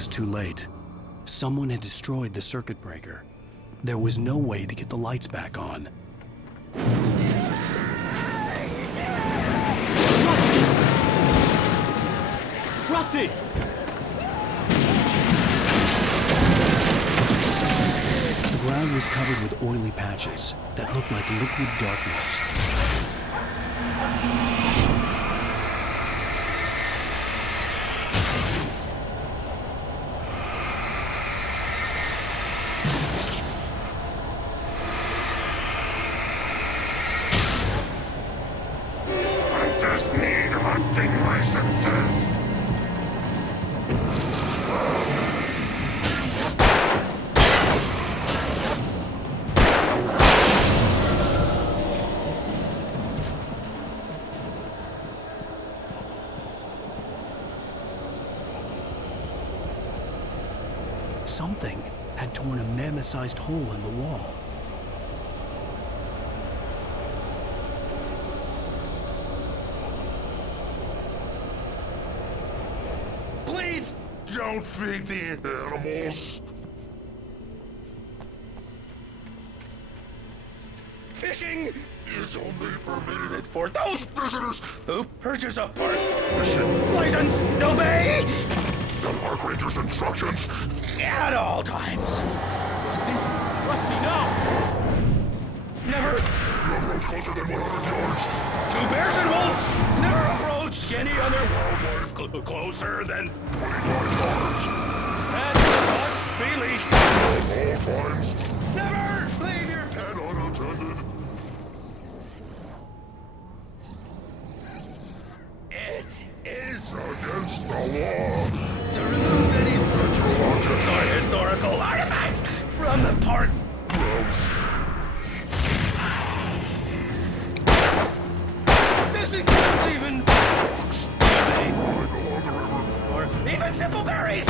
was too late. Someone had destroyed the circuit breaker. There was no way to get the lights back on. Rusty! The ground was covered with oily patches that looked like liquid darkness. I just need hunting licenses. Something had torn a mammoth-sized hole in the wall. Please! Don't feed the animals. Fishing is only permitted for those visitors who purchase a park fishing license. Obey the park ranger's instructions at all times. Rusty? Rusty, no! Never. You approach closer than 100 yards. To bears and wolves, never approach any other wildlife closer than 25 yards. And must be leashed. At all times. Never leave your pet unattended. It is against the law to remove any objects or historical artifacts from the park grounds. This includes even or even simple berries.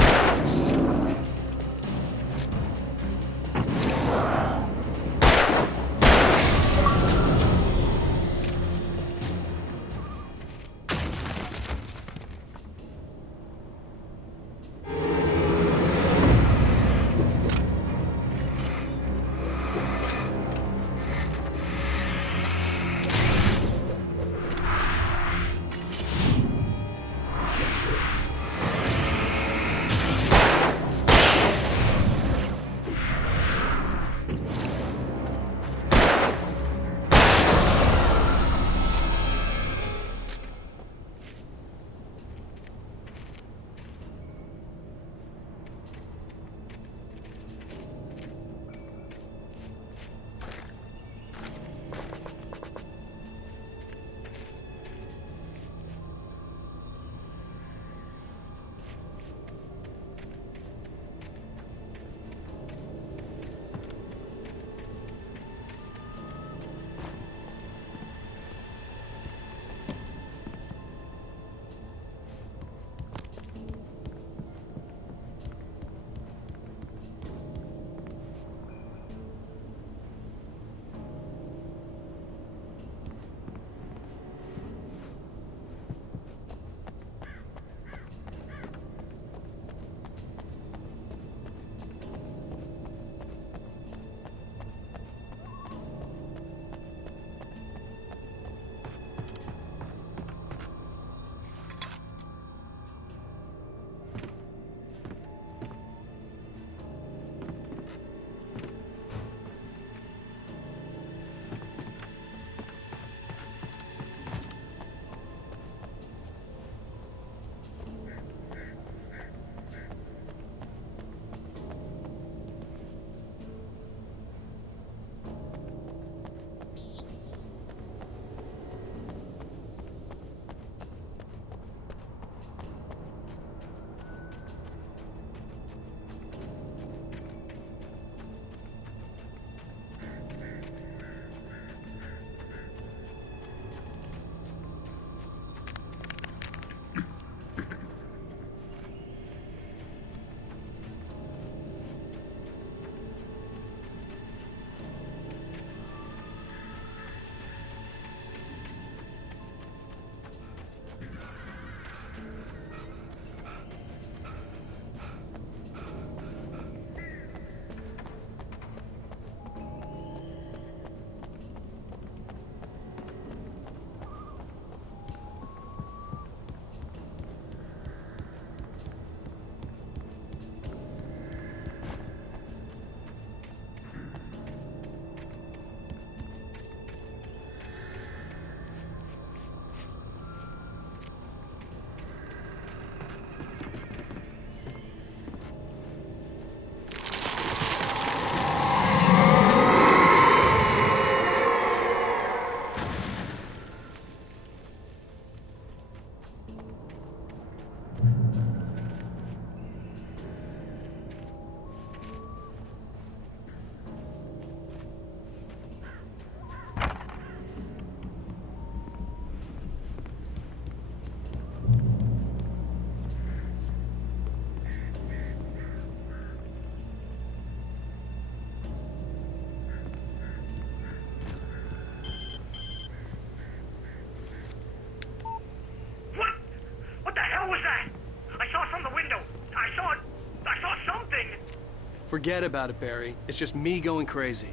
Forget about it, Barry. It's just me going crazy.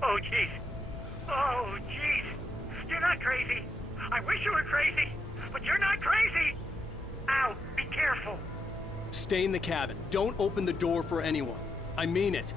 Oh, jeez. Oh, jeez. You're not crazy. I wish you were crazy, but you're not crazy. Ow, be careful. Stay in the cabin. Don't open the door for anyone. I mean it.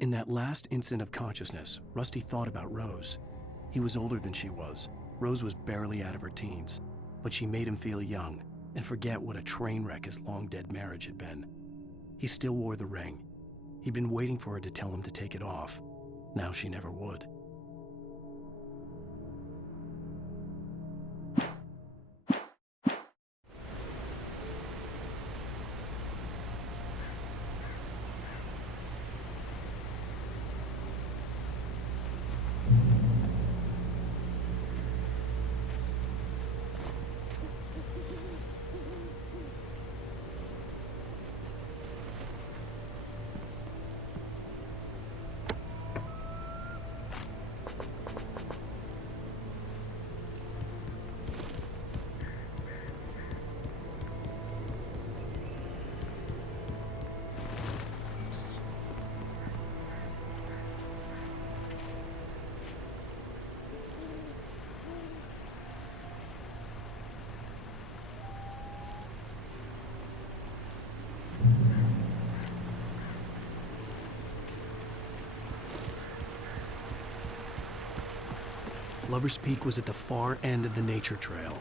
In that last instant of consciousness, Rusty thought about Rose. He was older than she was. Rose was barely out of her teens, but she made him feel young and forget what a train wreck his long-dead marriage had been. He still wore the ring. He'd been waiting for her to tell him to take it off. Now she never would. Lover's Peak was at the far end of the nature trail.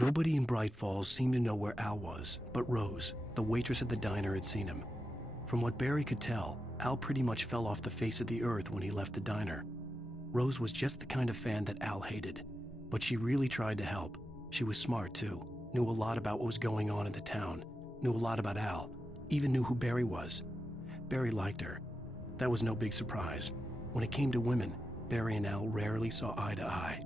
Nobody in Bright Falls seemed to know where Al was, but Rose, the waitress at the diner, had seen him. From what Barry could tell, Al pretty much fell off the face of the earth when he left the diner. Rose was just the kind of fan that Al hated, but she really tried to help. She was smart too, knew a lot about what was going on in the town, knew a lot about Al, even knew who Barry was. Barry liked her. That was no big surprise. When it came to women, Barry and Al rarely saw eye to eye.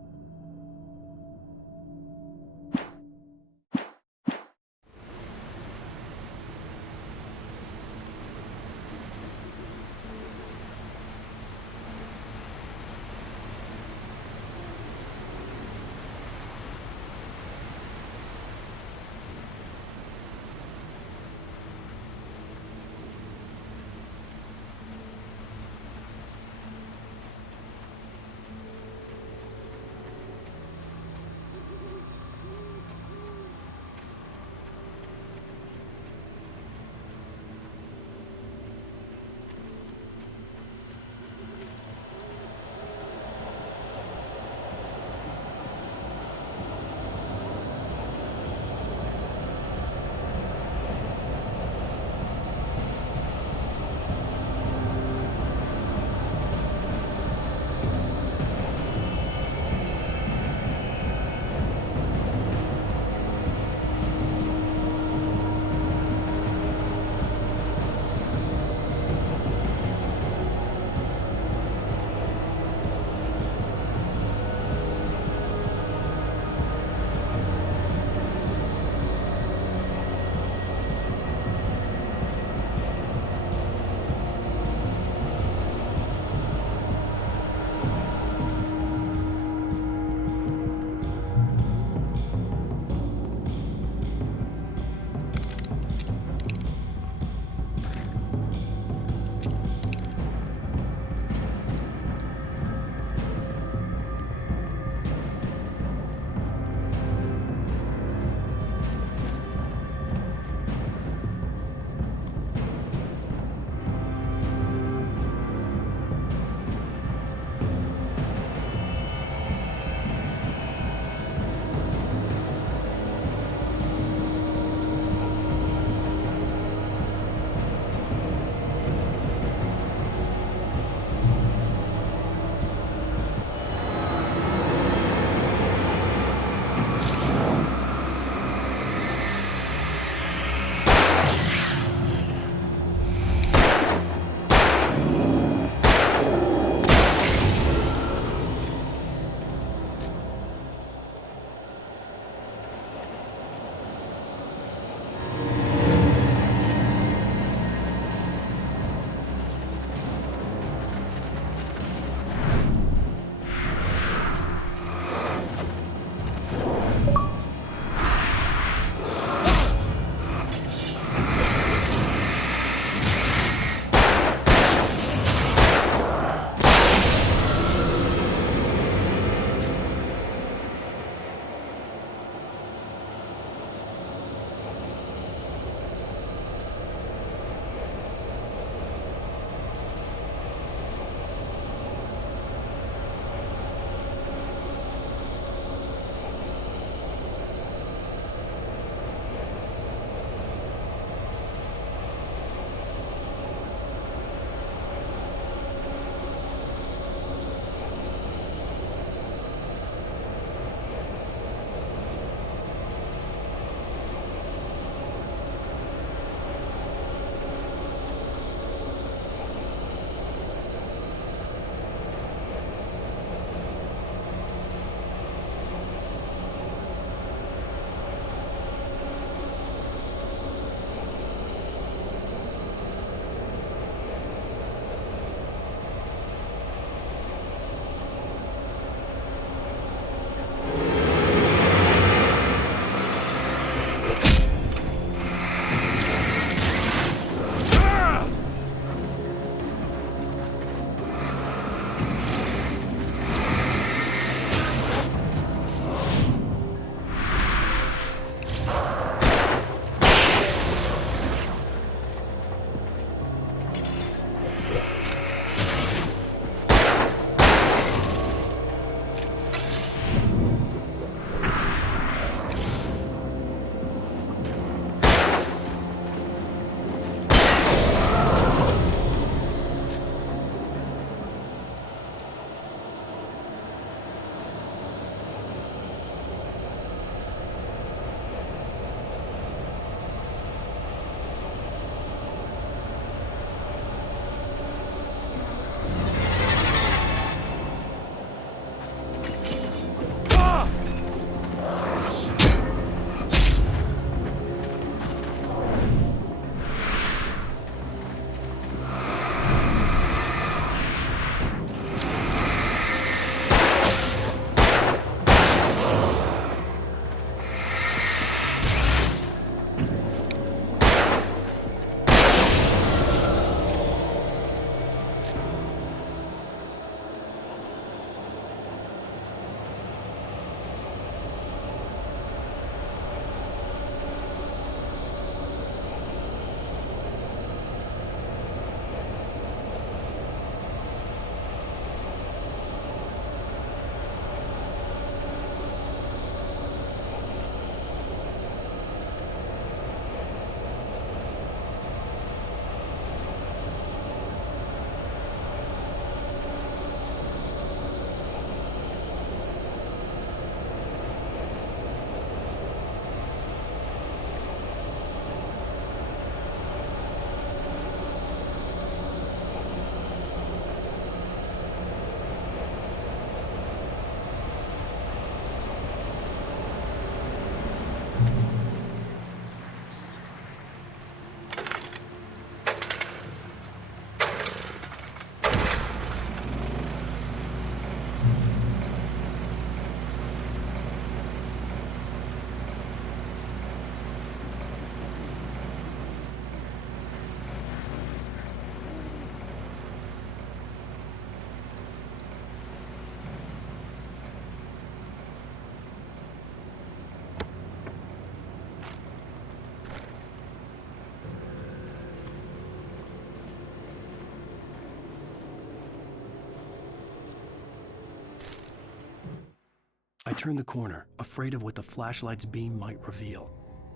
I turned the corner, afraid of what the flashlight's beam might reveal.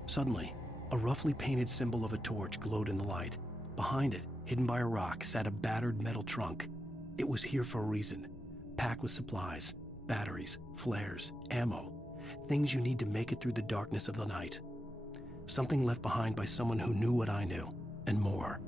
Suddenly, a roughly painted symbol of a torch glowed in the light. Behind it, hidden by a rock, sat a battered metal trunk. It was here for a reason, packed with supplies, batteries, flares, ammo, things you need to make it through the darkness of the night. Something left behind by someone who knew what I knew, and more.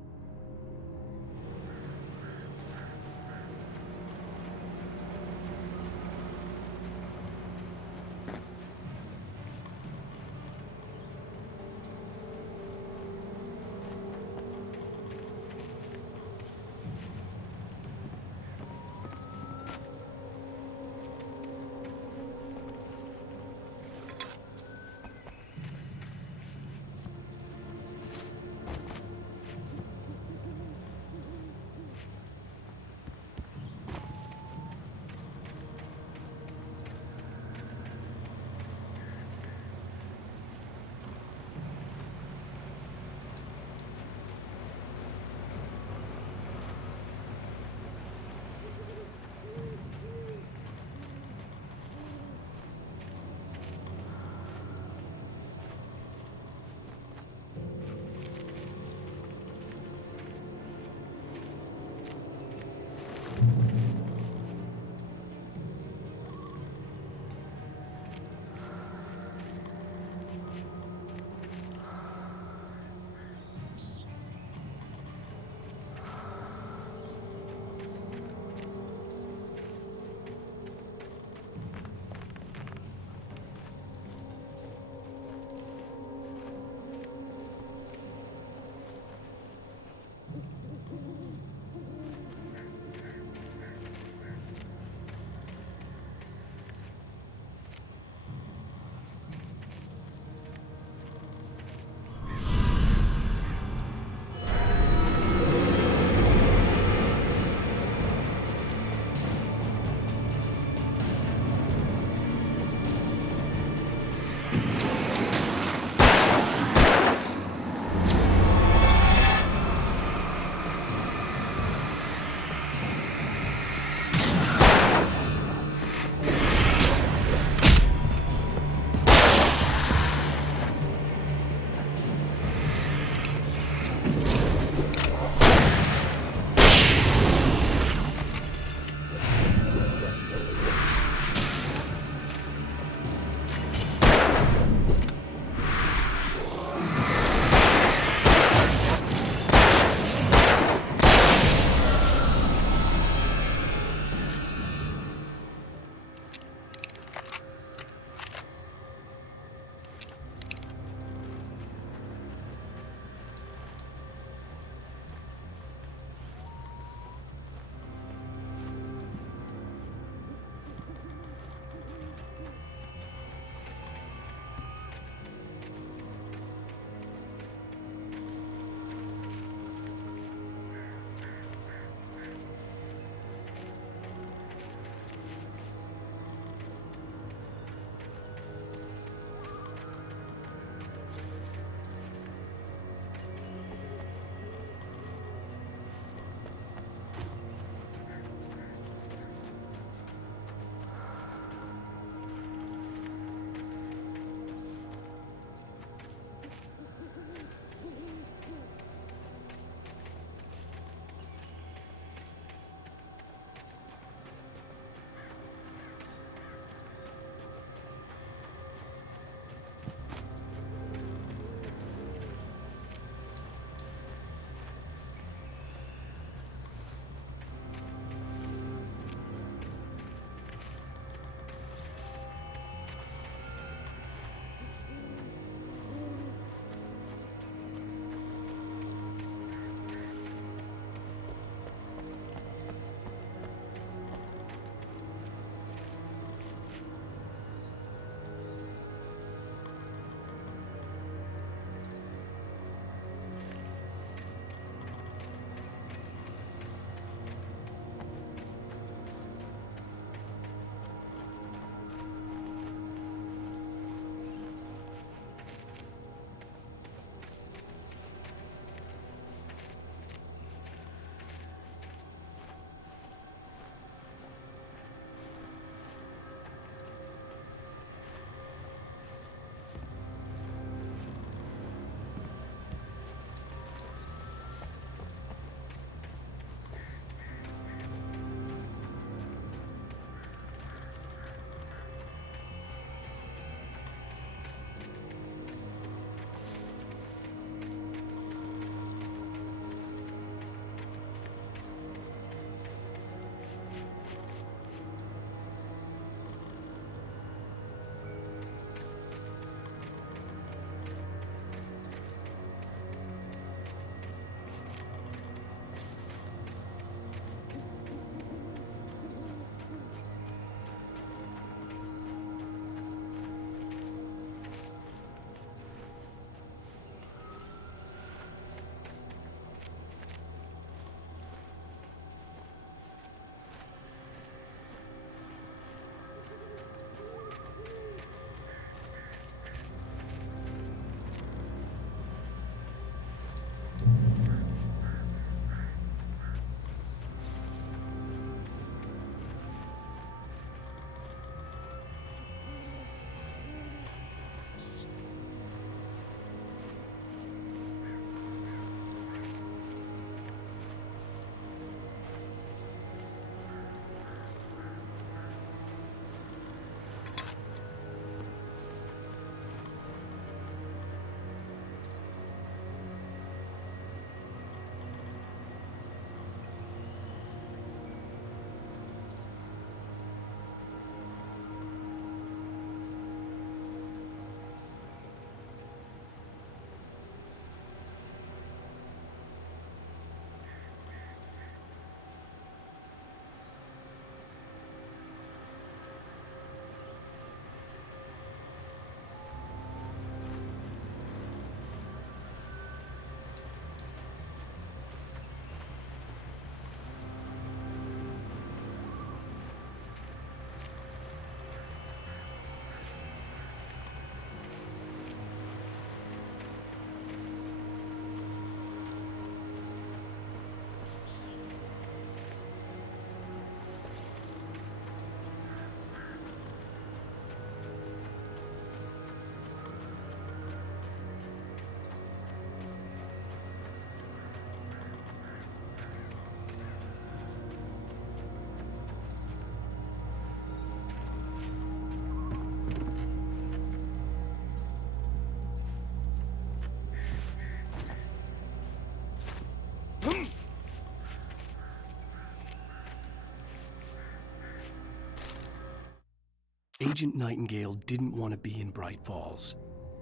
Agent Nightingale didn't want to be in Bright Falls.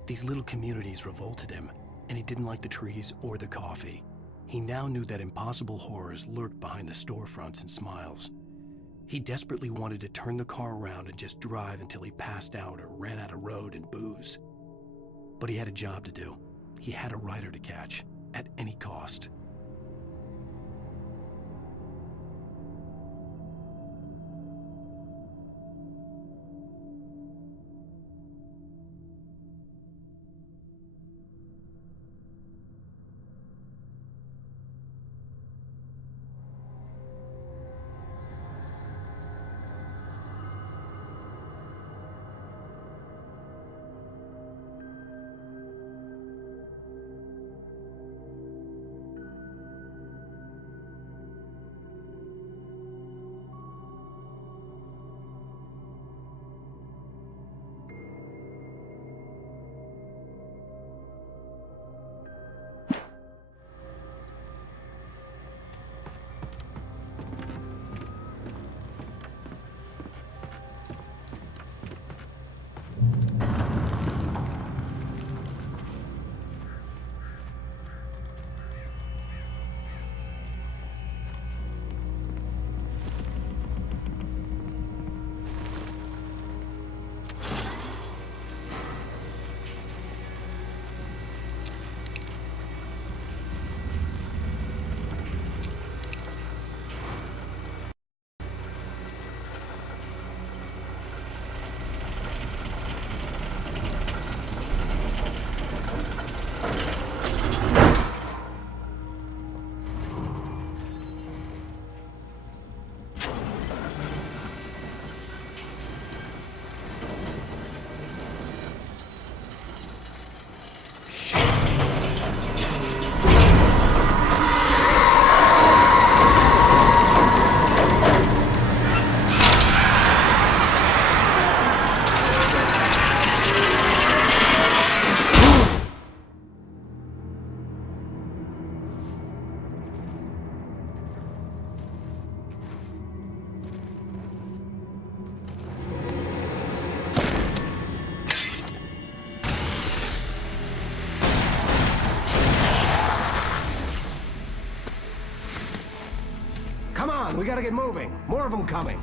These little communities revolted him, and he didn't like the trees or the coffee. He now knew that impossible horrors lurked behind the storefronts and smiles. He desperately wanted to turn the car around and just drive until he passed out or ran out of road and booze. But he had a job to do. He had a rider to catch, at any cost. We gotta get moving. More of them coming.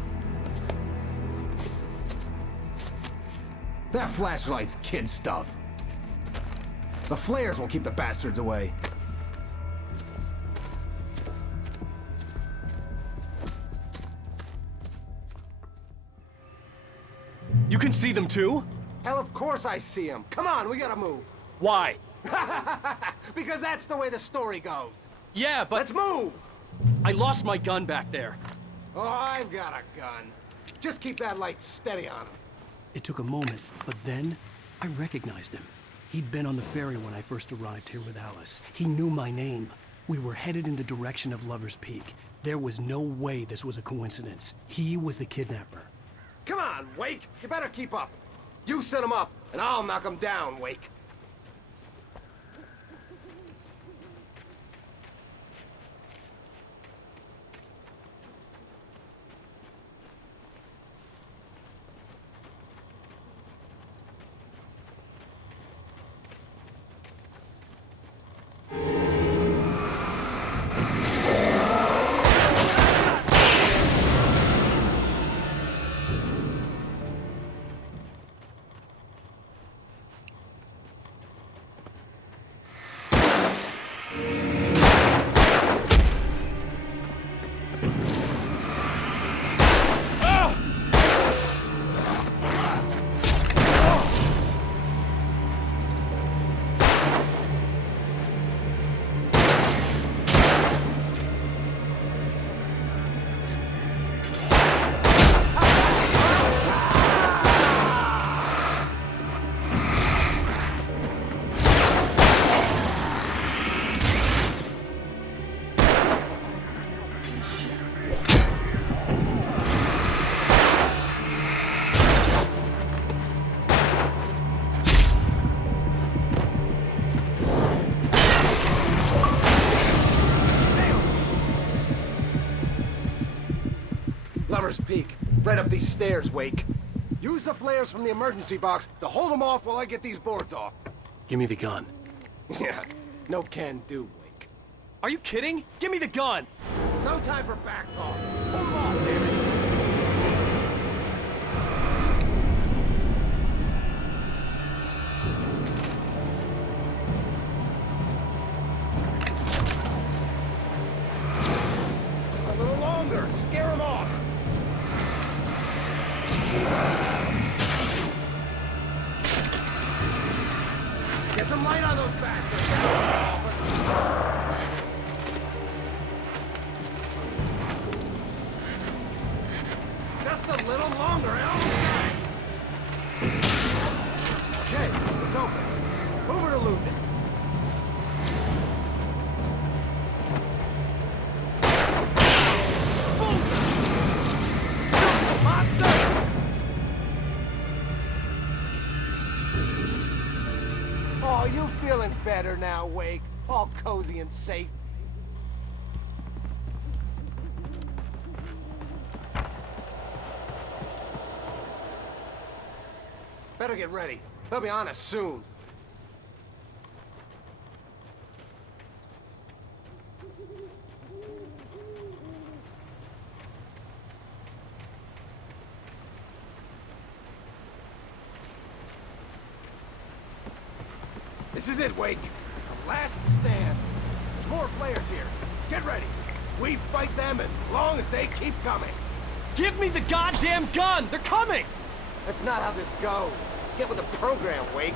That flashlight's kid stuff. The flares won't keep the bastards away. You can see them too? Hell, of course I see them. Come on, we gotta move. Why? Because that's the way the story goes. Yeah, but... Let's move! I lost my gun back there. Oh, I've got a gun. Just keep that light steady on him. It took a moment, but then I recognized him. He'd been on the ferry when I first arrived here with Alice. He knew my name. We were headed in the direction of Lover's Peak. There was no way this was a coincidence. He was the kidnapper. Come on, Wake! You better keep up. You set him up, and I'll knock him down, Wake. Lover's Peak. Right up these stairs, Wake. Use the flares from the emergency box to hold them off while I get these boards off. Give me the gun. Yeah, no can do, Wake. Are you kidding? Give me the gun! No time for back talk. Hold them off, damn it. Just a little longer. Scare them off. Get some light on those bastards. Just a little longer. I almost got it. Okay, it's open. Move or to lose it. Oh, you feeling better now, Wake? All cozy and safe? Better get ready. They'll be on us soon. This is it, Wake. The last stand. There's more flares here. Get ready. We fight them as long as they keep coming. Give me the goddamn gun! They're coming! That's not how this goes. Get with the program, Wake.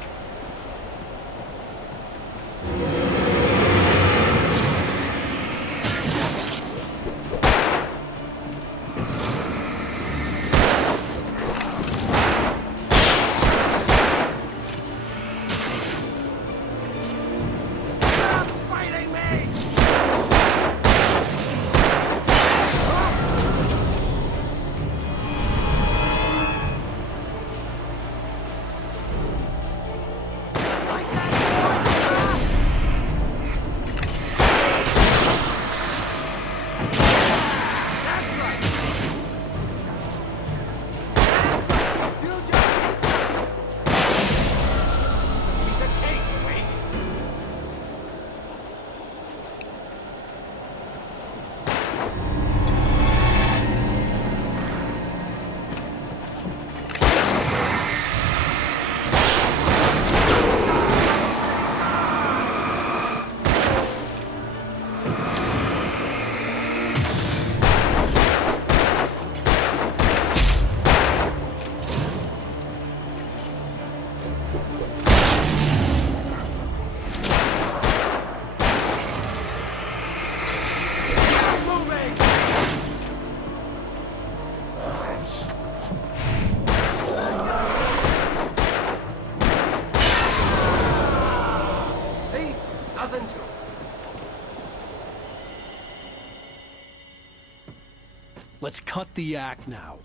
Let's cut the act now.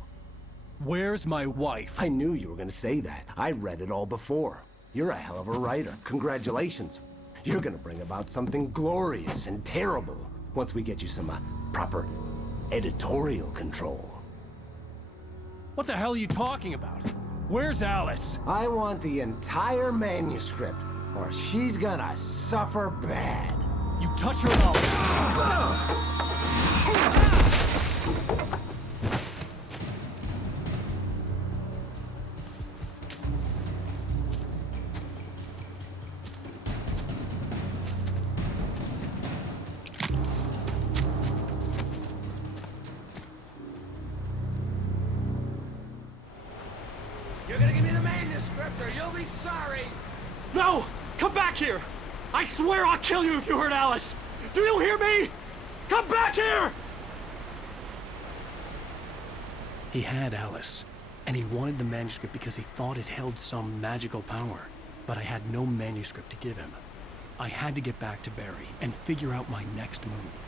Where's my wife? I knew you were gonna say that. I read it all before. You're a hell of a writer. Congratulations. You're gonna bring about something glorious and terrible once we get you some proper editorial control. What the hell are you talking about? Where's Alice? I want the entire manuscript, or she's gonna suffer bad. You touch her mouth. You're gonna give me the manuscript, or you'll be sorry. No! Come back here! I swear I'll kill you if you hurt Alice! Do you hear me? Come back here! He had Alice, and he wanted the manuscript because he thought it held some magical power. But I had no manuscript to give him. I had to get back to Barry and figure out my next move.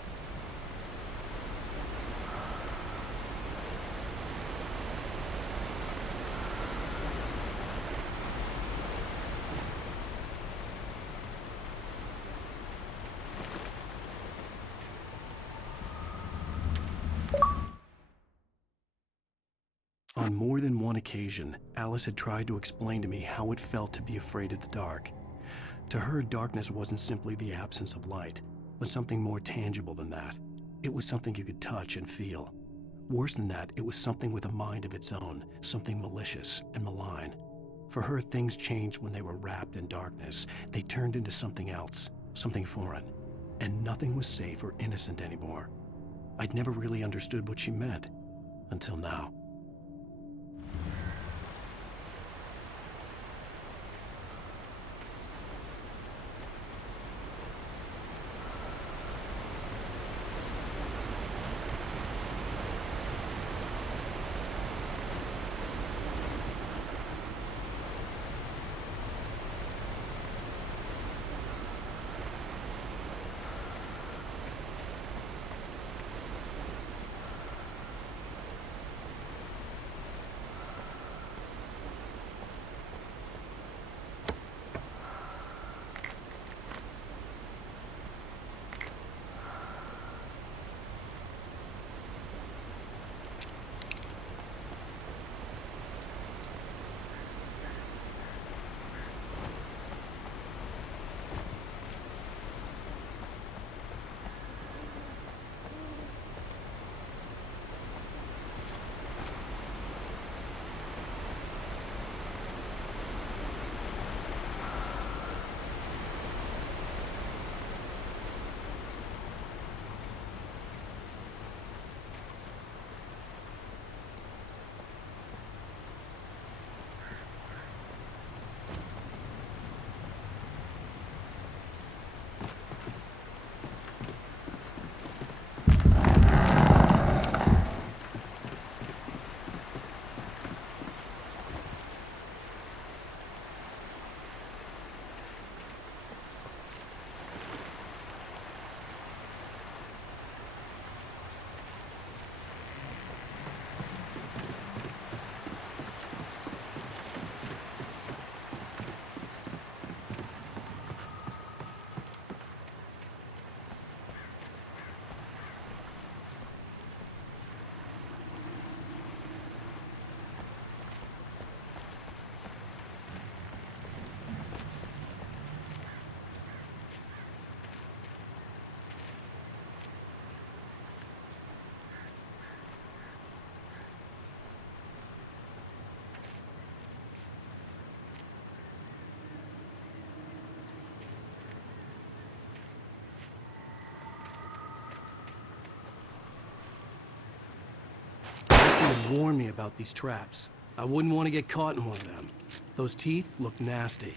On more than one occasion, Alice had tried to explain to me how it felt to be afraid of the dark. To her, darkness wasn't simply the absence of light, but something more tangible than that. It was something you could touch and feel. Worse than that, it was something with a mind of its own, something malicious and malign. For her, things changed when they were wrapped in darkness. They turned into something else, something foreign, and nothing was safe or innocent anymore. I'd never really understood what she meant, until now. Would warn me about these traps. I wouldn't want to get caught in one of them. Those teeth look nasty.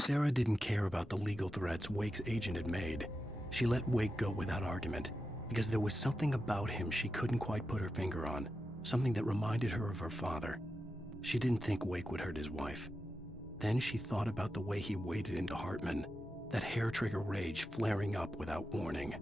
Sarah didn't care about the legal threats Wake's agent had made. She let Wake go without argument, because there was something about him she couldn't quite put her finger on, something that reminded her of her father. She didn't think Wake would hurt his wife. Then she thought about the way he waded into Hartman, that hair-trigger rage flaring up without warning.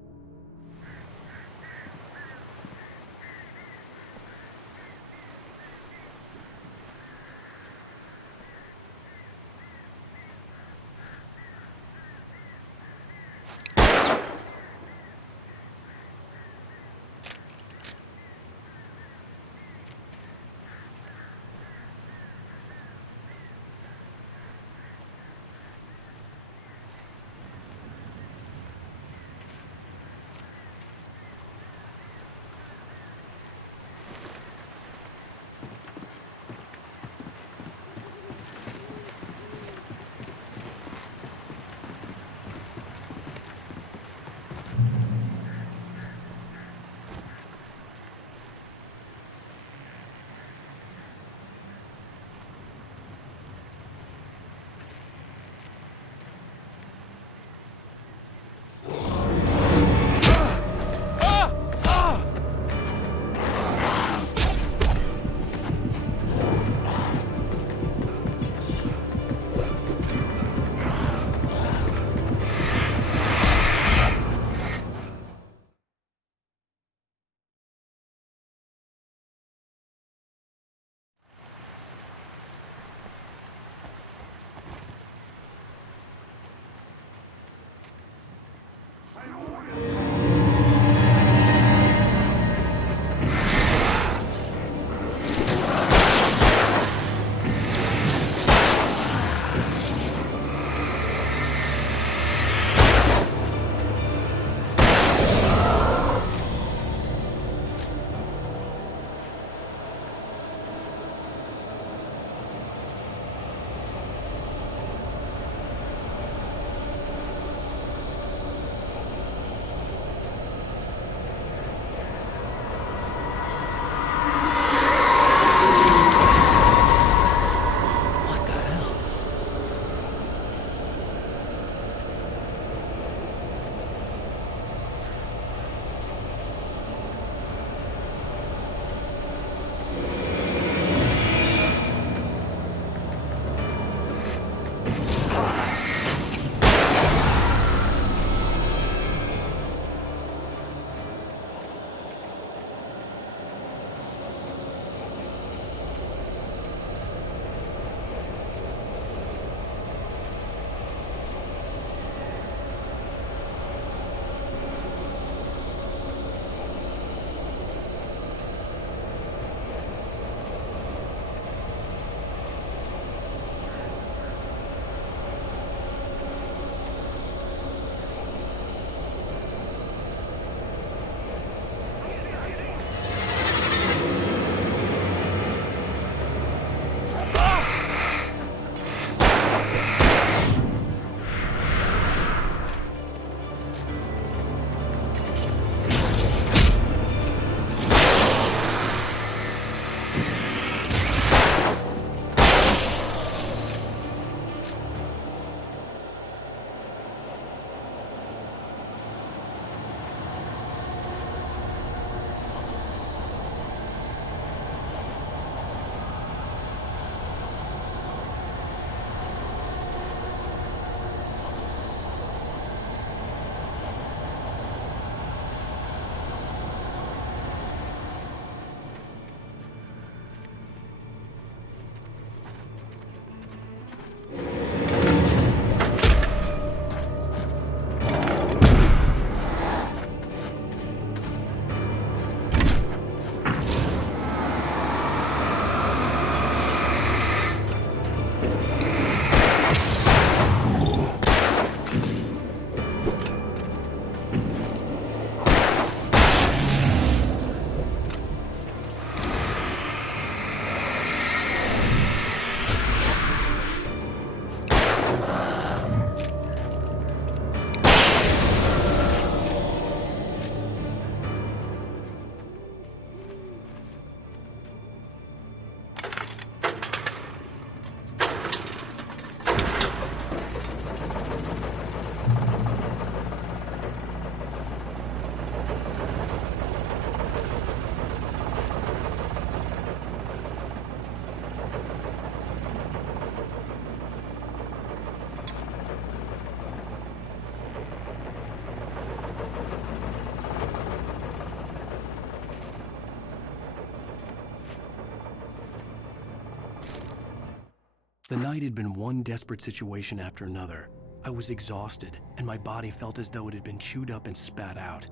The night had been one desperate situation after another. I was exhausted, and my body felt as though it had been chewed up and spat out.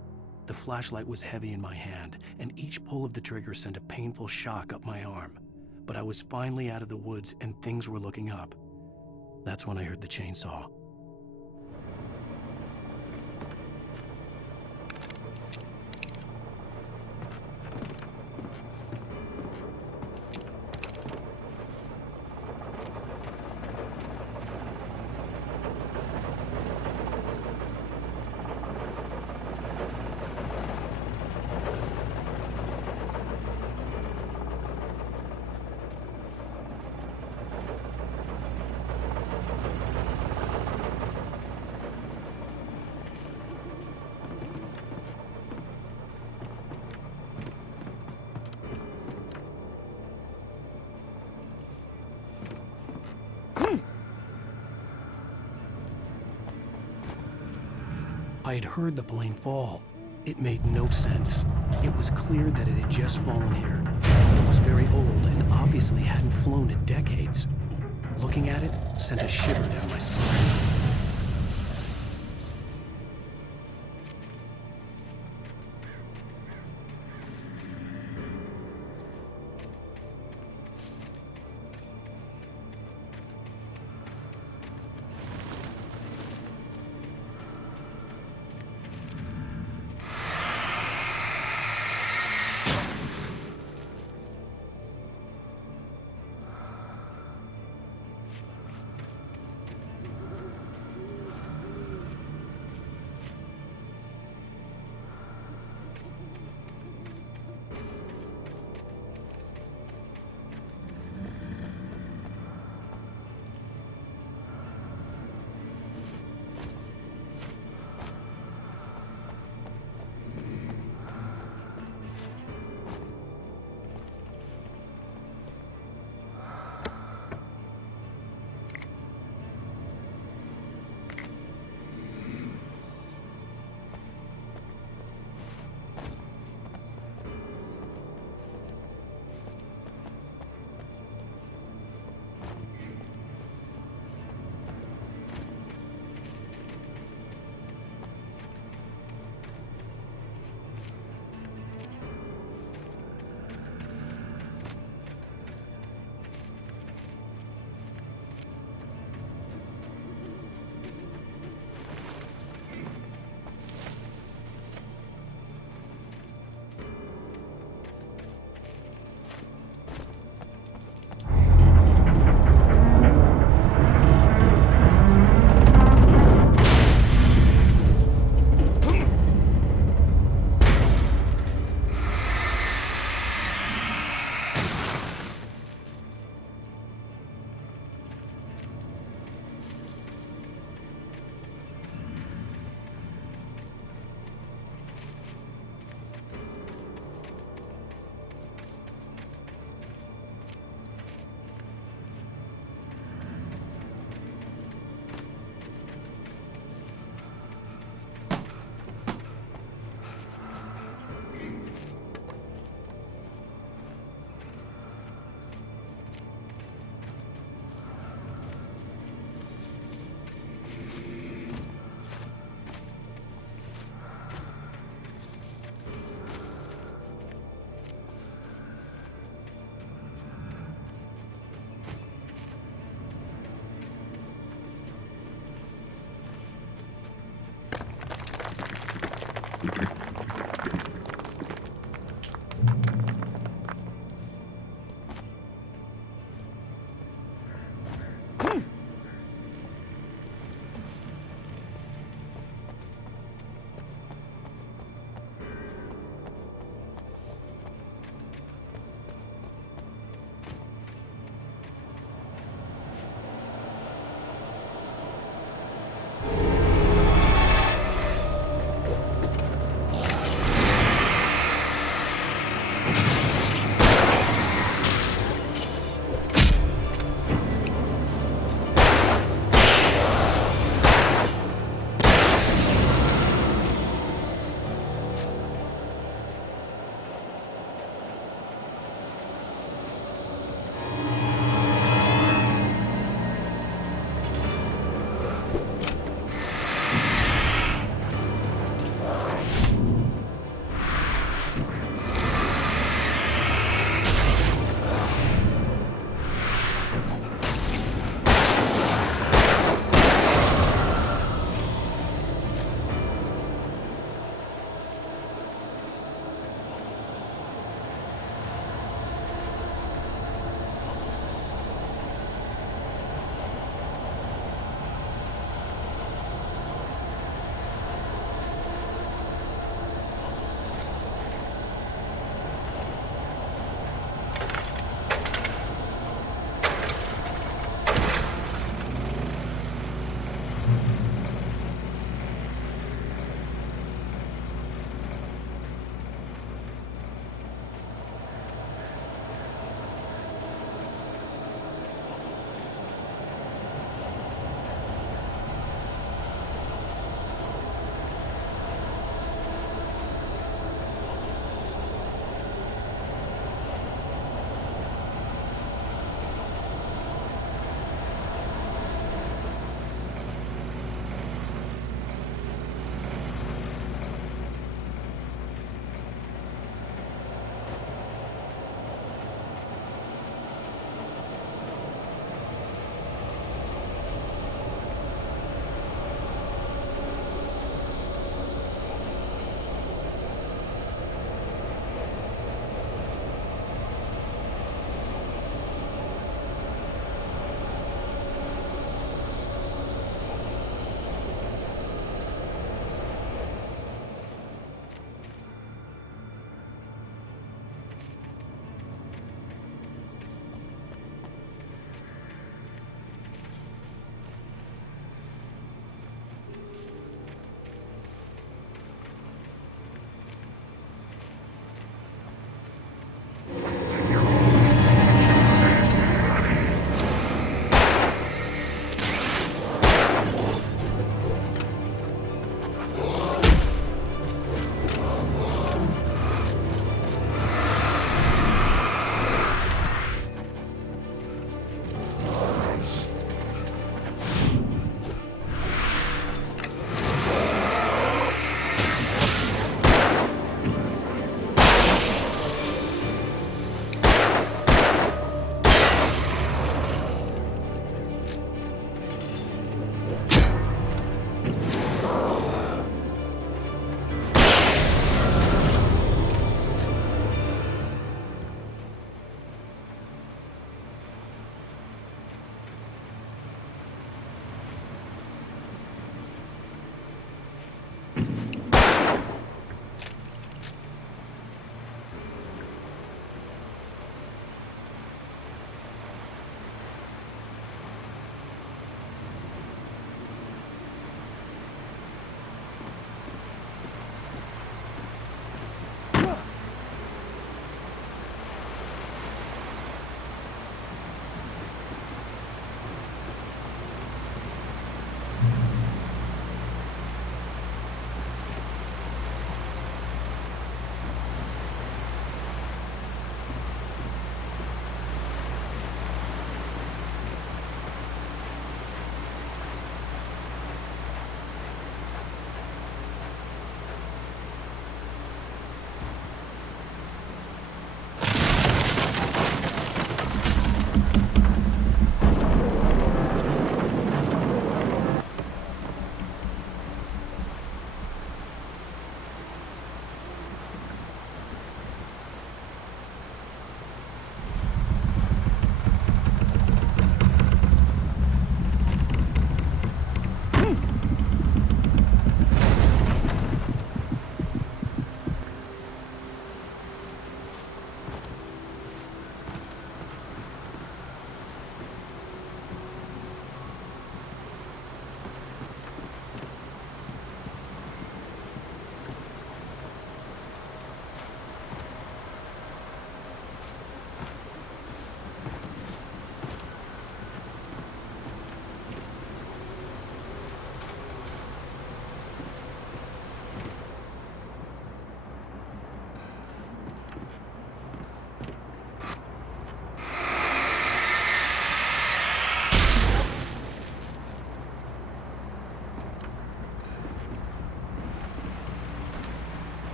The flashlight was heavy in my hand, and each pull of the trigger sent a painful shock up my arm. But I was finally out of the woods, and things were looking up. That's when I heard the chainsaw. I had heard the plane fall. It made no sense. It was clear that it had just fallen here, but it was very old and obviously hadn't flown in decades. Looking at it sent a shiver down my spine.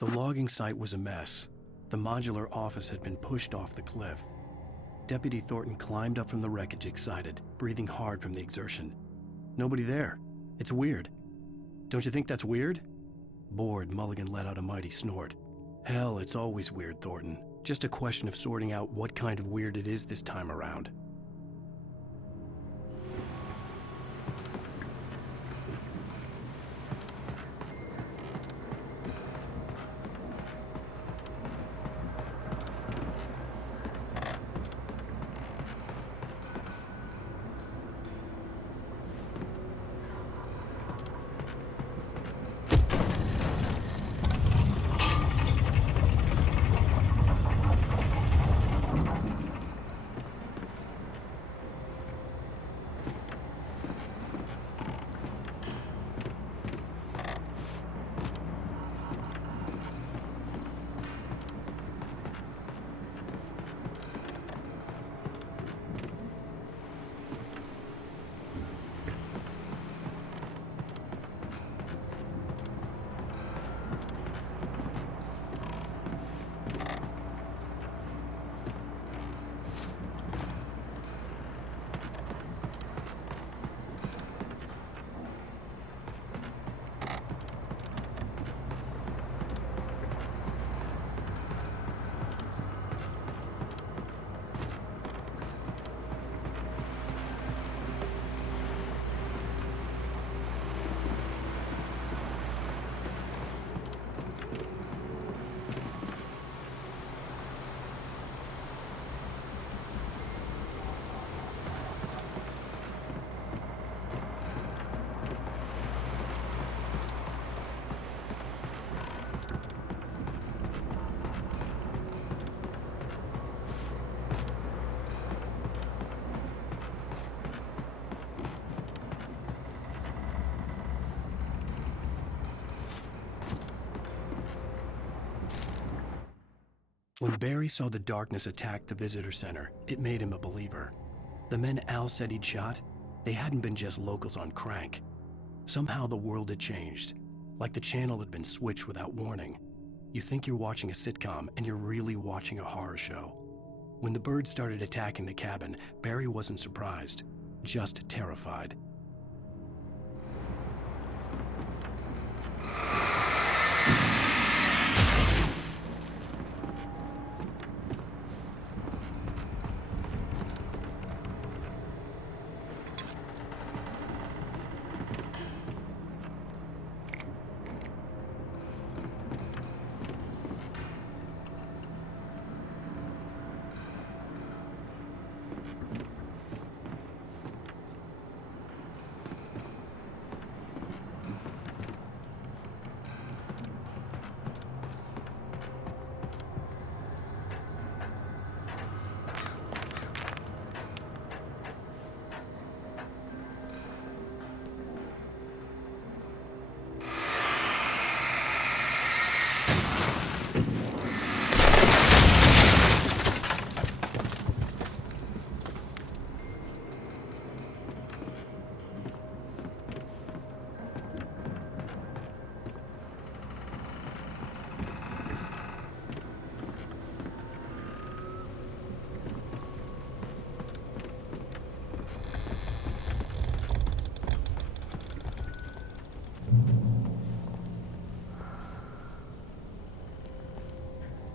The logging site was a mess. The modular office had been pushed off the cliff. Deputy Thornton climbed up from the wreckage excited, breathing hard from the exertion. Nobody there. It's weird. Don't you think that's weird? Bored, Mulligan let out a mighty snort. Hell, it's always weird, Thornton. Just a question of sorting out what kind of weird it is this time around. When Barry saw the darkness attack the visitor center, it made him a believer. The men Al said he'd shot, they hadn't been just locals on crank. Somehow the world had changed, like the channel had been switched without warning. You think you're watching a sitcom, and you're really watching a horror show. When the birds started attacking the cabin, Barry wasn't surprised, just terrified.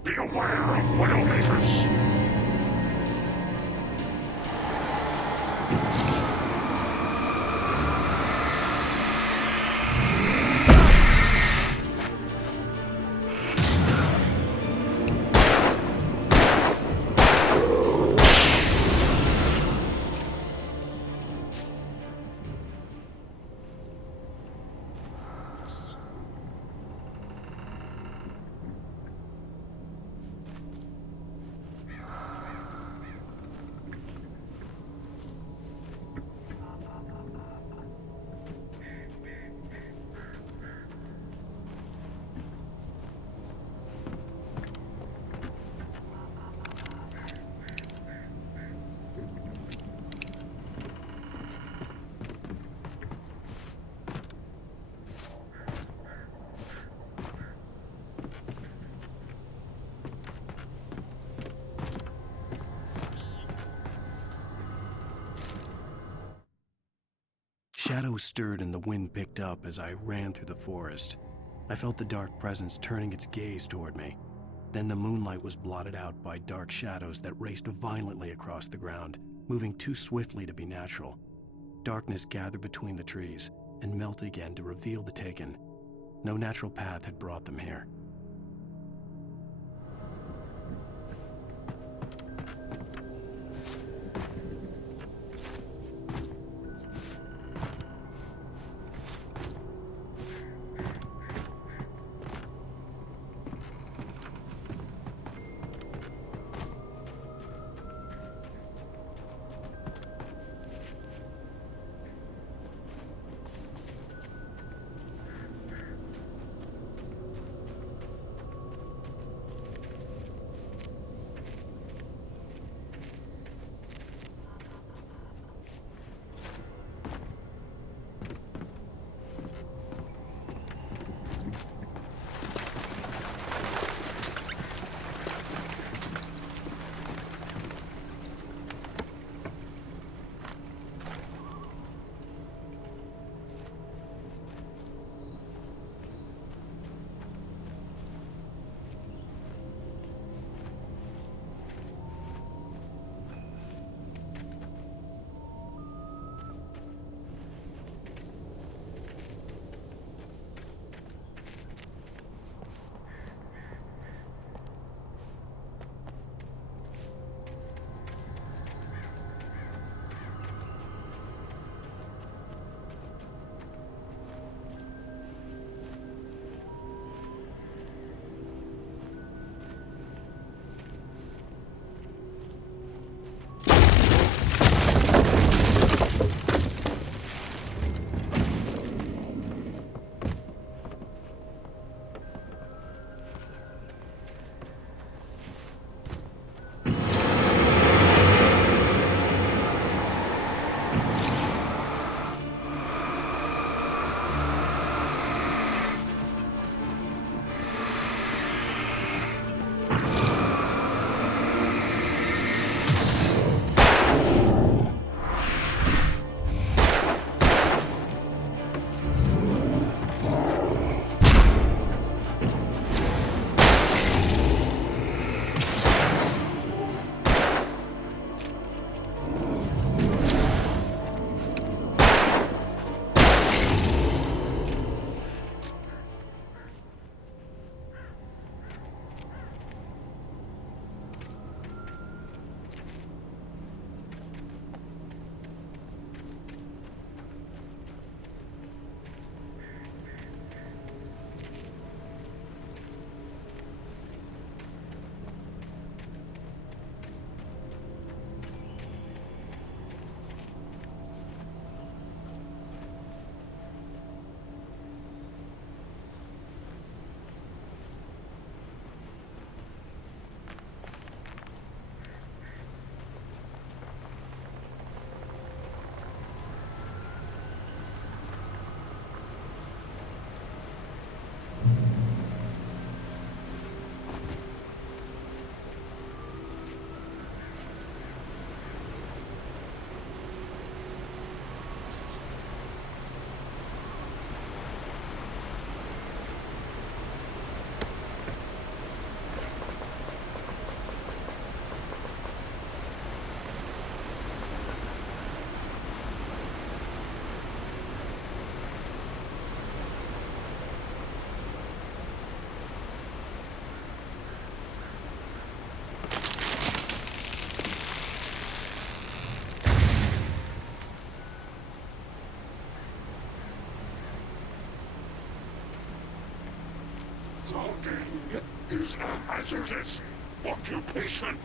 Beware of Widowmakers! shadows stirred and the wind picked up as I ran through the forest. I felt the dark presence turning its gaze toward me. Then the moonlight was blotted out by dark shadows that raced violently across the ground, moving too swiftly to be natural. Darkness gathered between the trees and melted again to reveal the Taken. No natural path had brought them here. Logging is a hazardous occupation.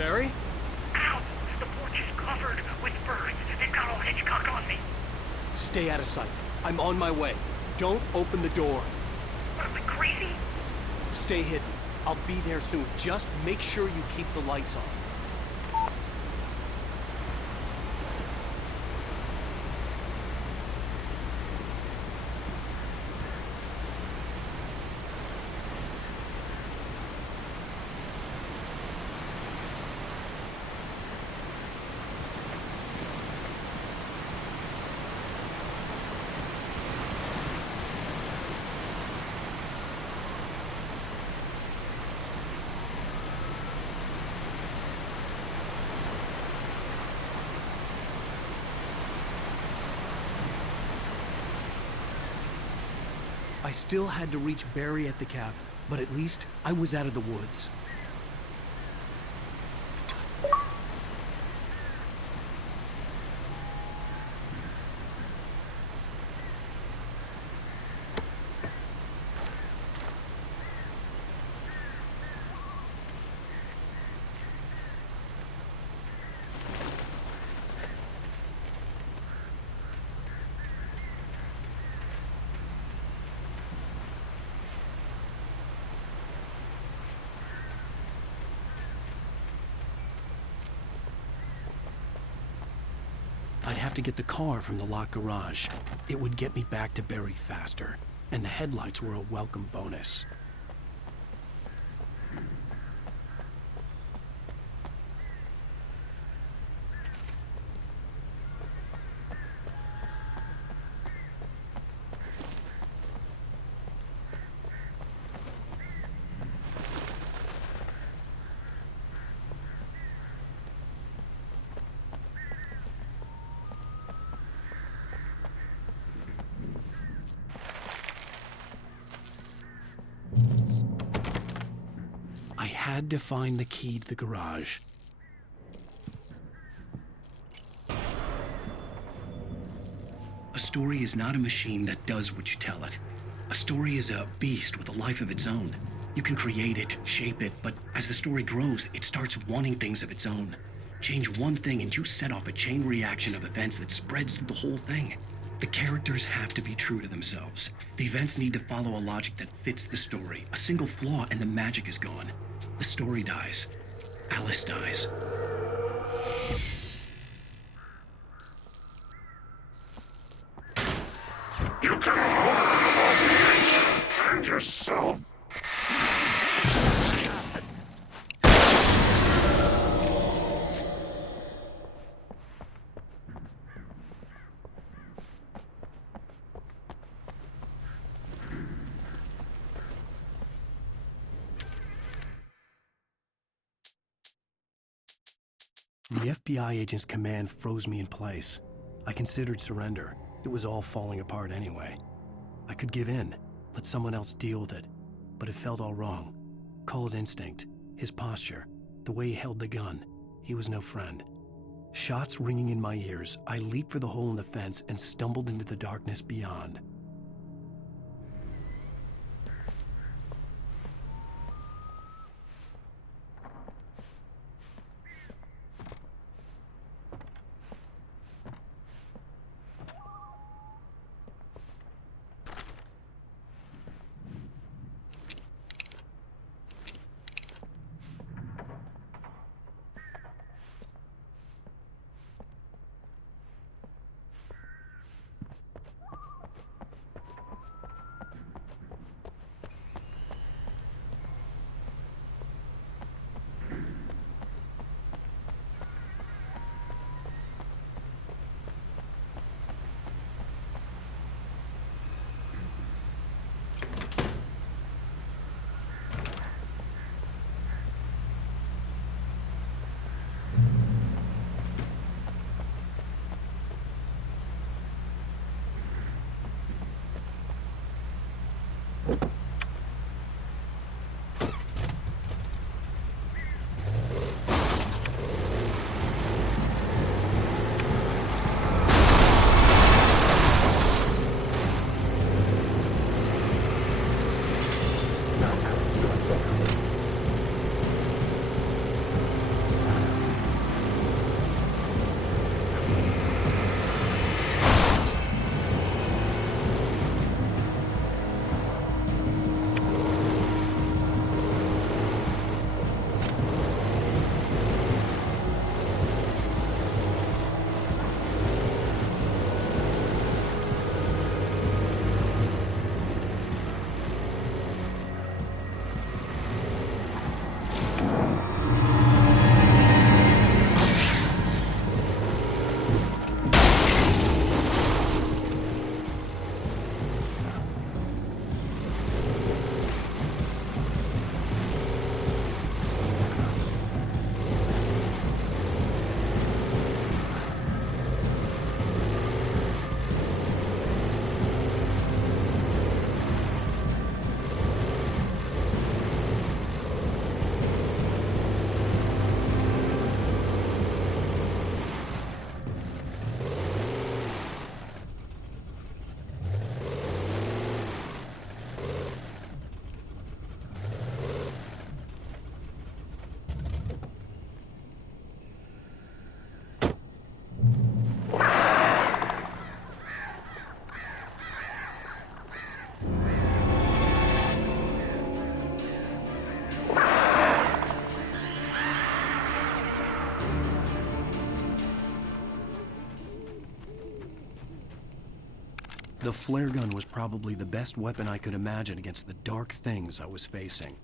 Barry? Ow! The porch is covered with birds. They've got old Hitchcock on me. Stay out of sight. I'm on my way. Don't open the door. What, am I crazy? Stay hidden. I'll be there soon. Just make sure you keep the lights on. I still had to reach Barry at the cabin, but at least I was out of the woods. I'd have to get the car from the locked garage. It would get me back to Barry faster, and the headlights were a welcome bonus. I had to find the key to the garage. A story is not a machine that does what you tell it. A story is a beast with a life of its own. You can create it, shape it, but as the story grows, it starts wanting things of its own. Change one thing and you set off a chain reaction of events that spreads through the whole thing. The characters have to be true to themselves. The events need to follow a logic that fits the story. A single flaw and the magic is gone. The story dies. Alice dies. You can hold and yourself. The FBI agent's command froze me in place. I considered surrender. It was all falling apart anyway. I could give in, let someone else deal with it, but it felt all wrong. Call it instinct, his posture, the way he held the gun. He was no friend. Shots ringing in my ears, I leaped for the hole in the fence and stumbled into the darkness beyond. The flare gun was probably the best weapon I could imagine against the dark things I was facing.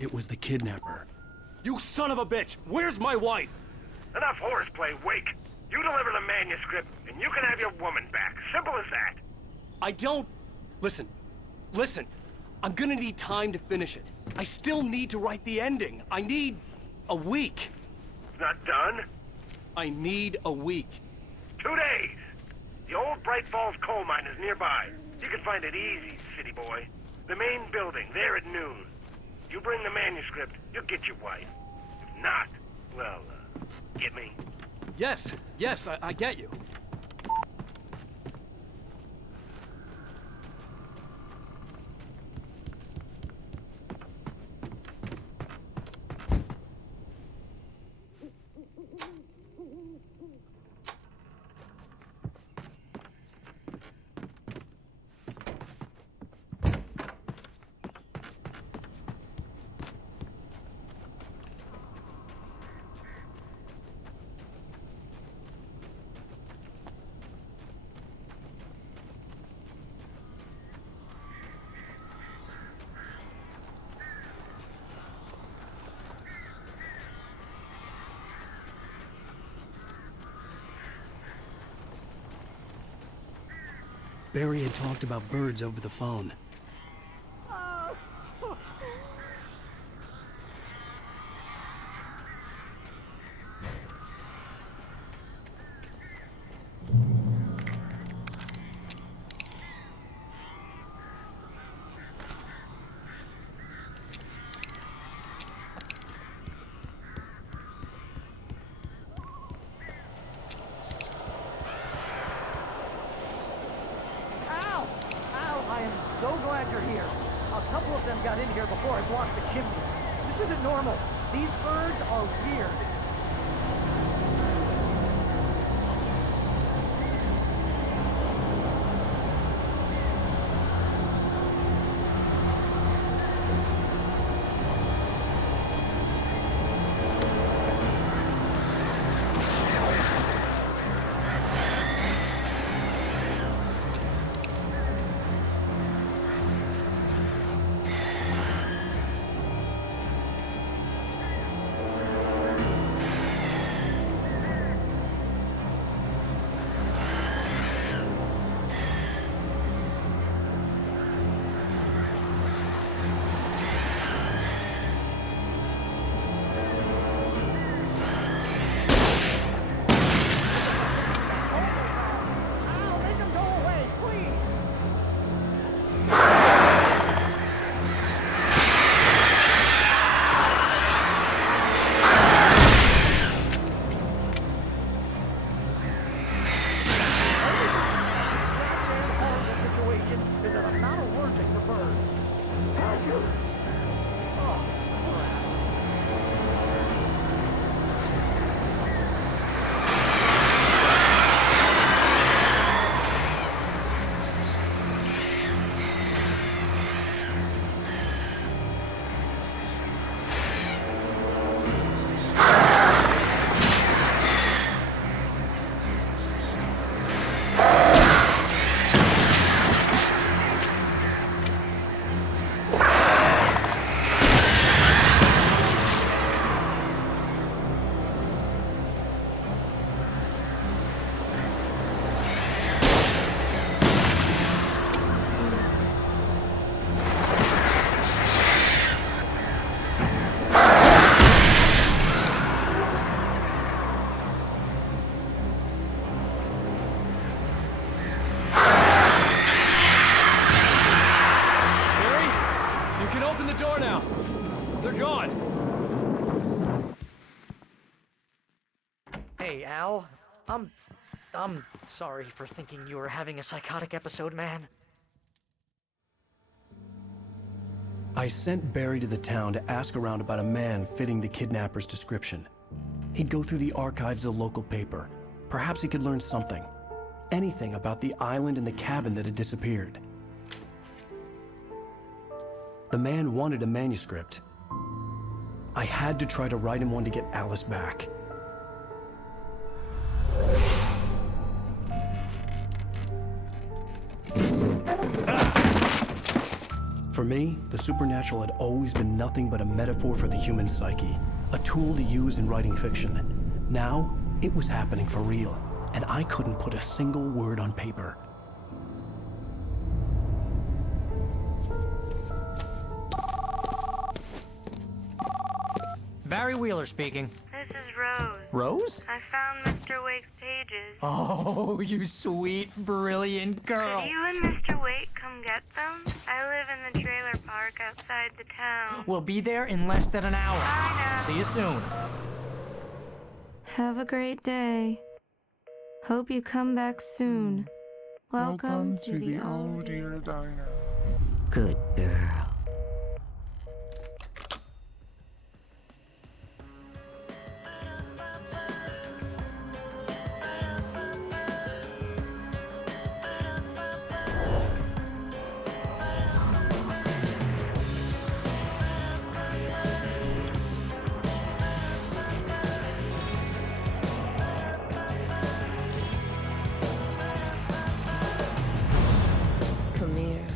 It was the kidnapper. You son of a bitch! Where's my wife? Enough horseplay, Wake. You deliver the manuscript, and you can have your woman back. Simple as that. I don't... Listen. I'm gonna need time to finish it. I still need to write the ending. I need a week. It's not done? I need a week. 2 days. The old Bright Falls coal mine is nearby. You can find it easy, city boy. The main building, there at noon. You bring the manuscript, you'll get your wife. If not, well, get me? Yes, I get you. Barry had talked about birds over the phone. So glad you're here. A couple of them got in here before I blocked the chimney. This isn't normal. These birds are weird. Al. I'm sorry for thinking you were having a psychotic episode, man. I sent Barry to the town to ask around about a man fitting the kidnapper's description. He'd go through the archives of the local paper. Perhaps he could learn something. Anything about the island and the cabin that had disappeared. The man wanted a manuscript. I had to try to write him one to get Alice back. For me, the supernatural had always been nothing but a metaphor for the human psyche, a tool to use in writing fiction. Now, it was happening for real, and I couldn't put a single word on paper. Barry Wheeler speaking. This is Rose. Rose? I found Mr. Wake's pages. Oh, you sweet, brilliant girl. Could you and Mr. Wake come get them? I live in the trailer park outside the town. We'll be there in less than an hour. Bye now. See you soon. Have a great day. Hope you come back soon. Welcome to the Oh Dear Diner. Good girl. Come here.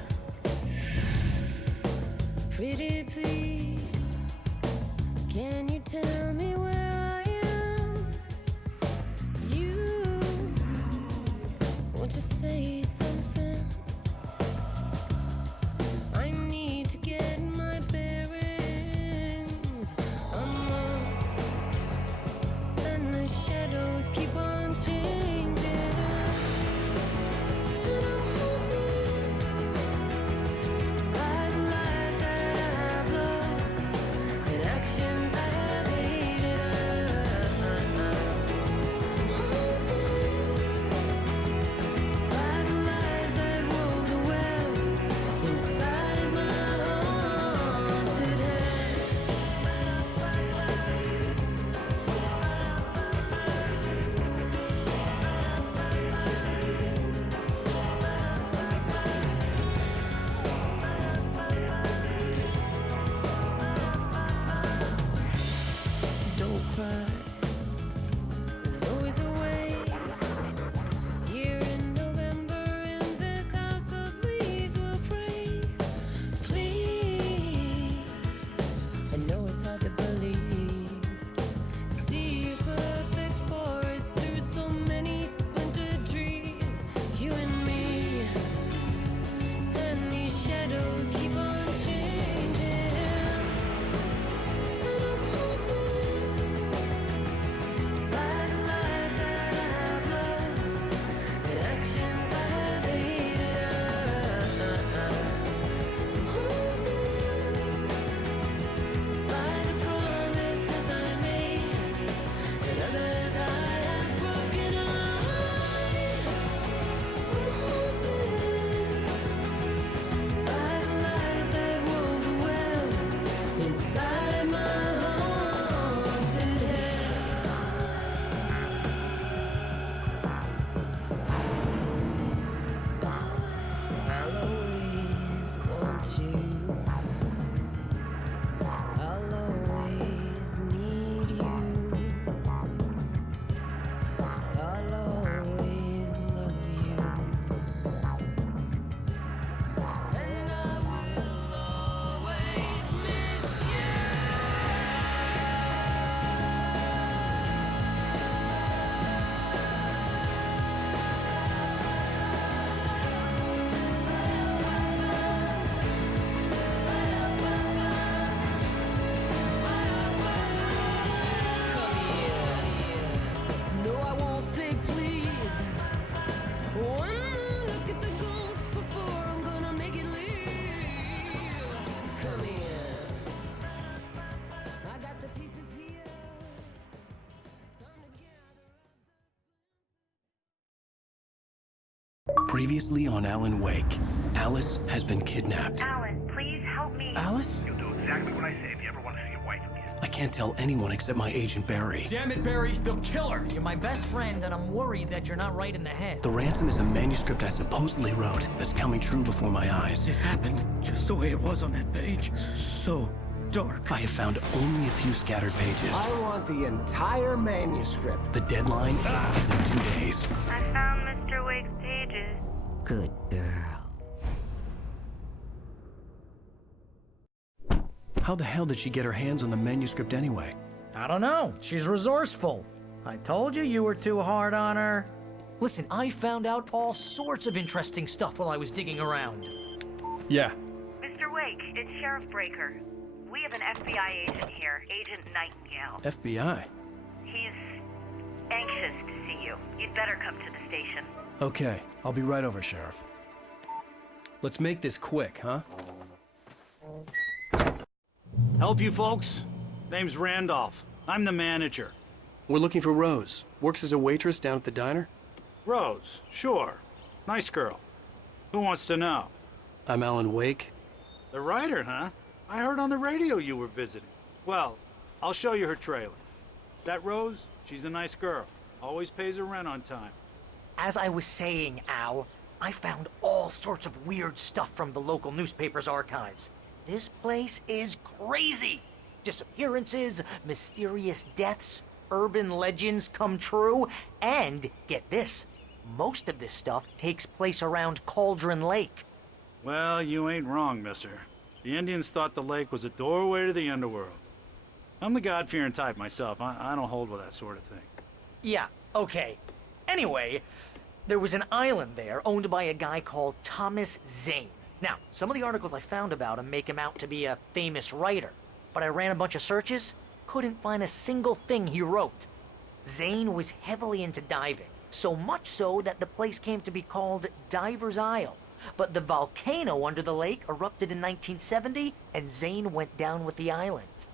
Previously on Alan Wake, Alice has been kidnapped. Alan, please help me. Alice? You'll do exactly what I say if you ever want to see your wife again. I can't tell anyone except my agent Barry. Damn it, Barry, they'll kill her. You're my best friend, and I'm worried that you're not right in the head. The ransom is a manuscript I supposedly wrote that's coming true before my eyes. It happened just the way it was on that page. So dark. I have found only a few scattered pages. I want the entire manuscript. The deadline is in 2 days. I found Mr. Wake's pages. Good girl. How the hell did she get her hands on the manuscript anyway? I don't know. She's resourceful. I told you you were too hard on her. Listen, I found out all sorts of interesting stuff while I was digging around. Yeah. Mr. Wake, it's Sheriff Breaker. We have an FBI agent here, Agent Nightingale. FBI? He's anxious to see you. You'd better come to the station. Okay, I'll be right over, Sheriff. Let's make this quick, huh? Help you folks? Name's Randolph. I'm the manager. We're looking for Rose. Works as a waitress down at the diner. Rose, sure. Nice girl. Who wants to know? I'm Alan Wake. The writer, huh? I heard on the radio you were visiting. Well, I'll show you her trailer. That Rose, she's a nice girl. Always pays her rent on time. As I was saying, Al, I found all sorts of weird stuff from the local newspaper's archives. This place is crazy. Disappearances, mysterious deaths, urban legends come true, and get this, most of this stuff takes place around Cauldron Lake. Well, you ain't wrong, mister. The Indians thought the lake was a doorway to the underworld. I'm the God-fearing type myself. I don't hold with that sort of thing. Yeah, okay. Anyway, there was an island there owned by a guy called Thomas Zane. Now, some of the articles I found about him make him out to be a famous writer, but I ran a bunch of searches, couldn't find a single thing he wrote. Zane was heavily into diving, so much so that the place came to be called Diver's Isle. But the volcano under the lake erupted in 1970, and Zane went down with the island.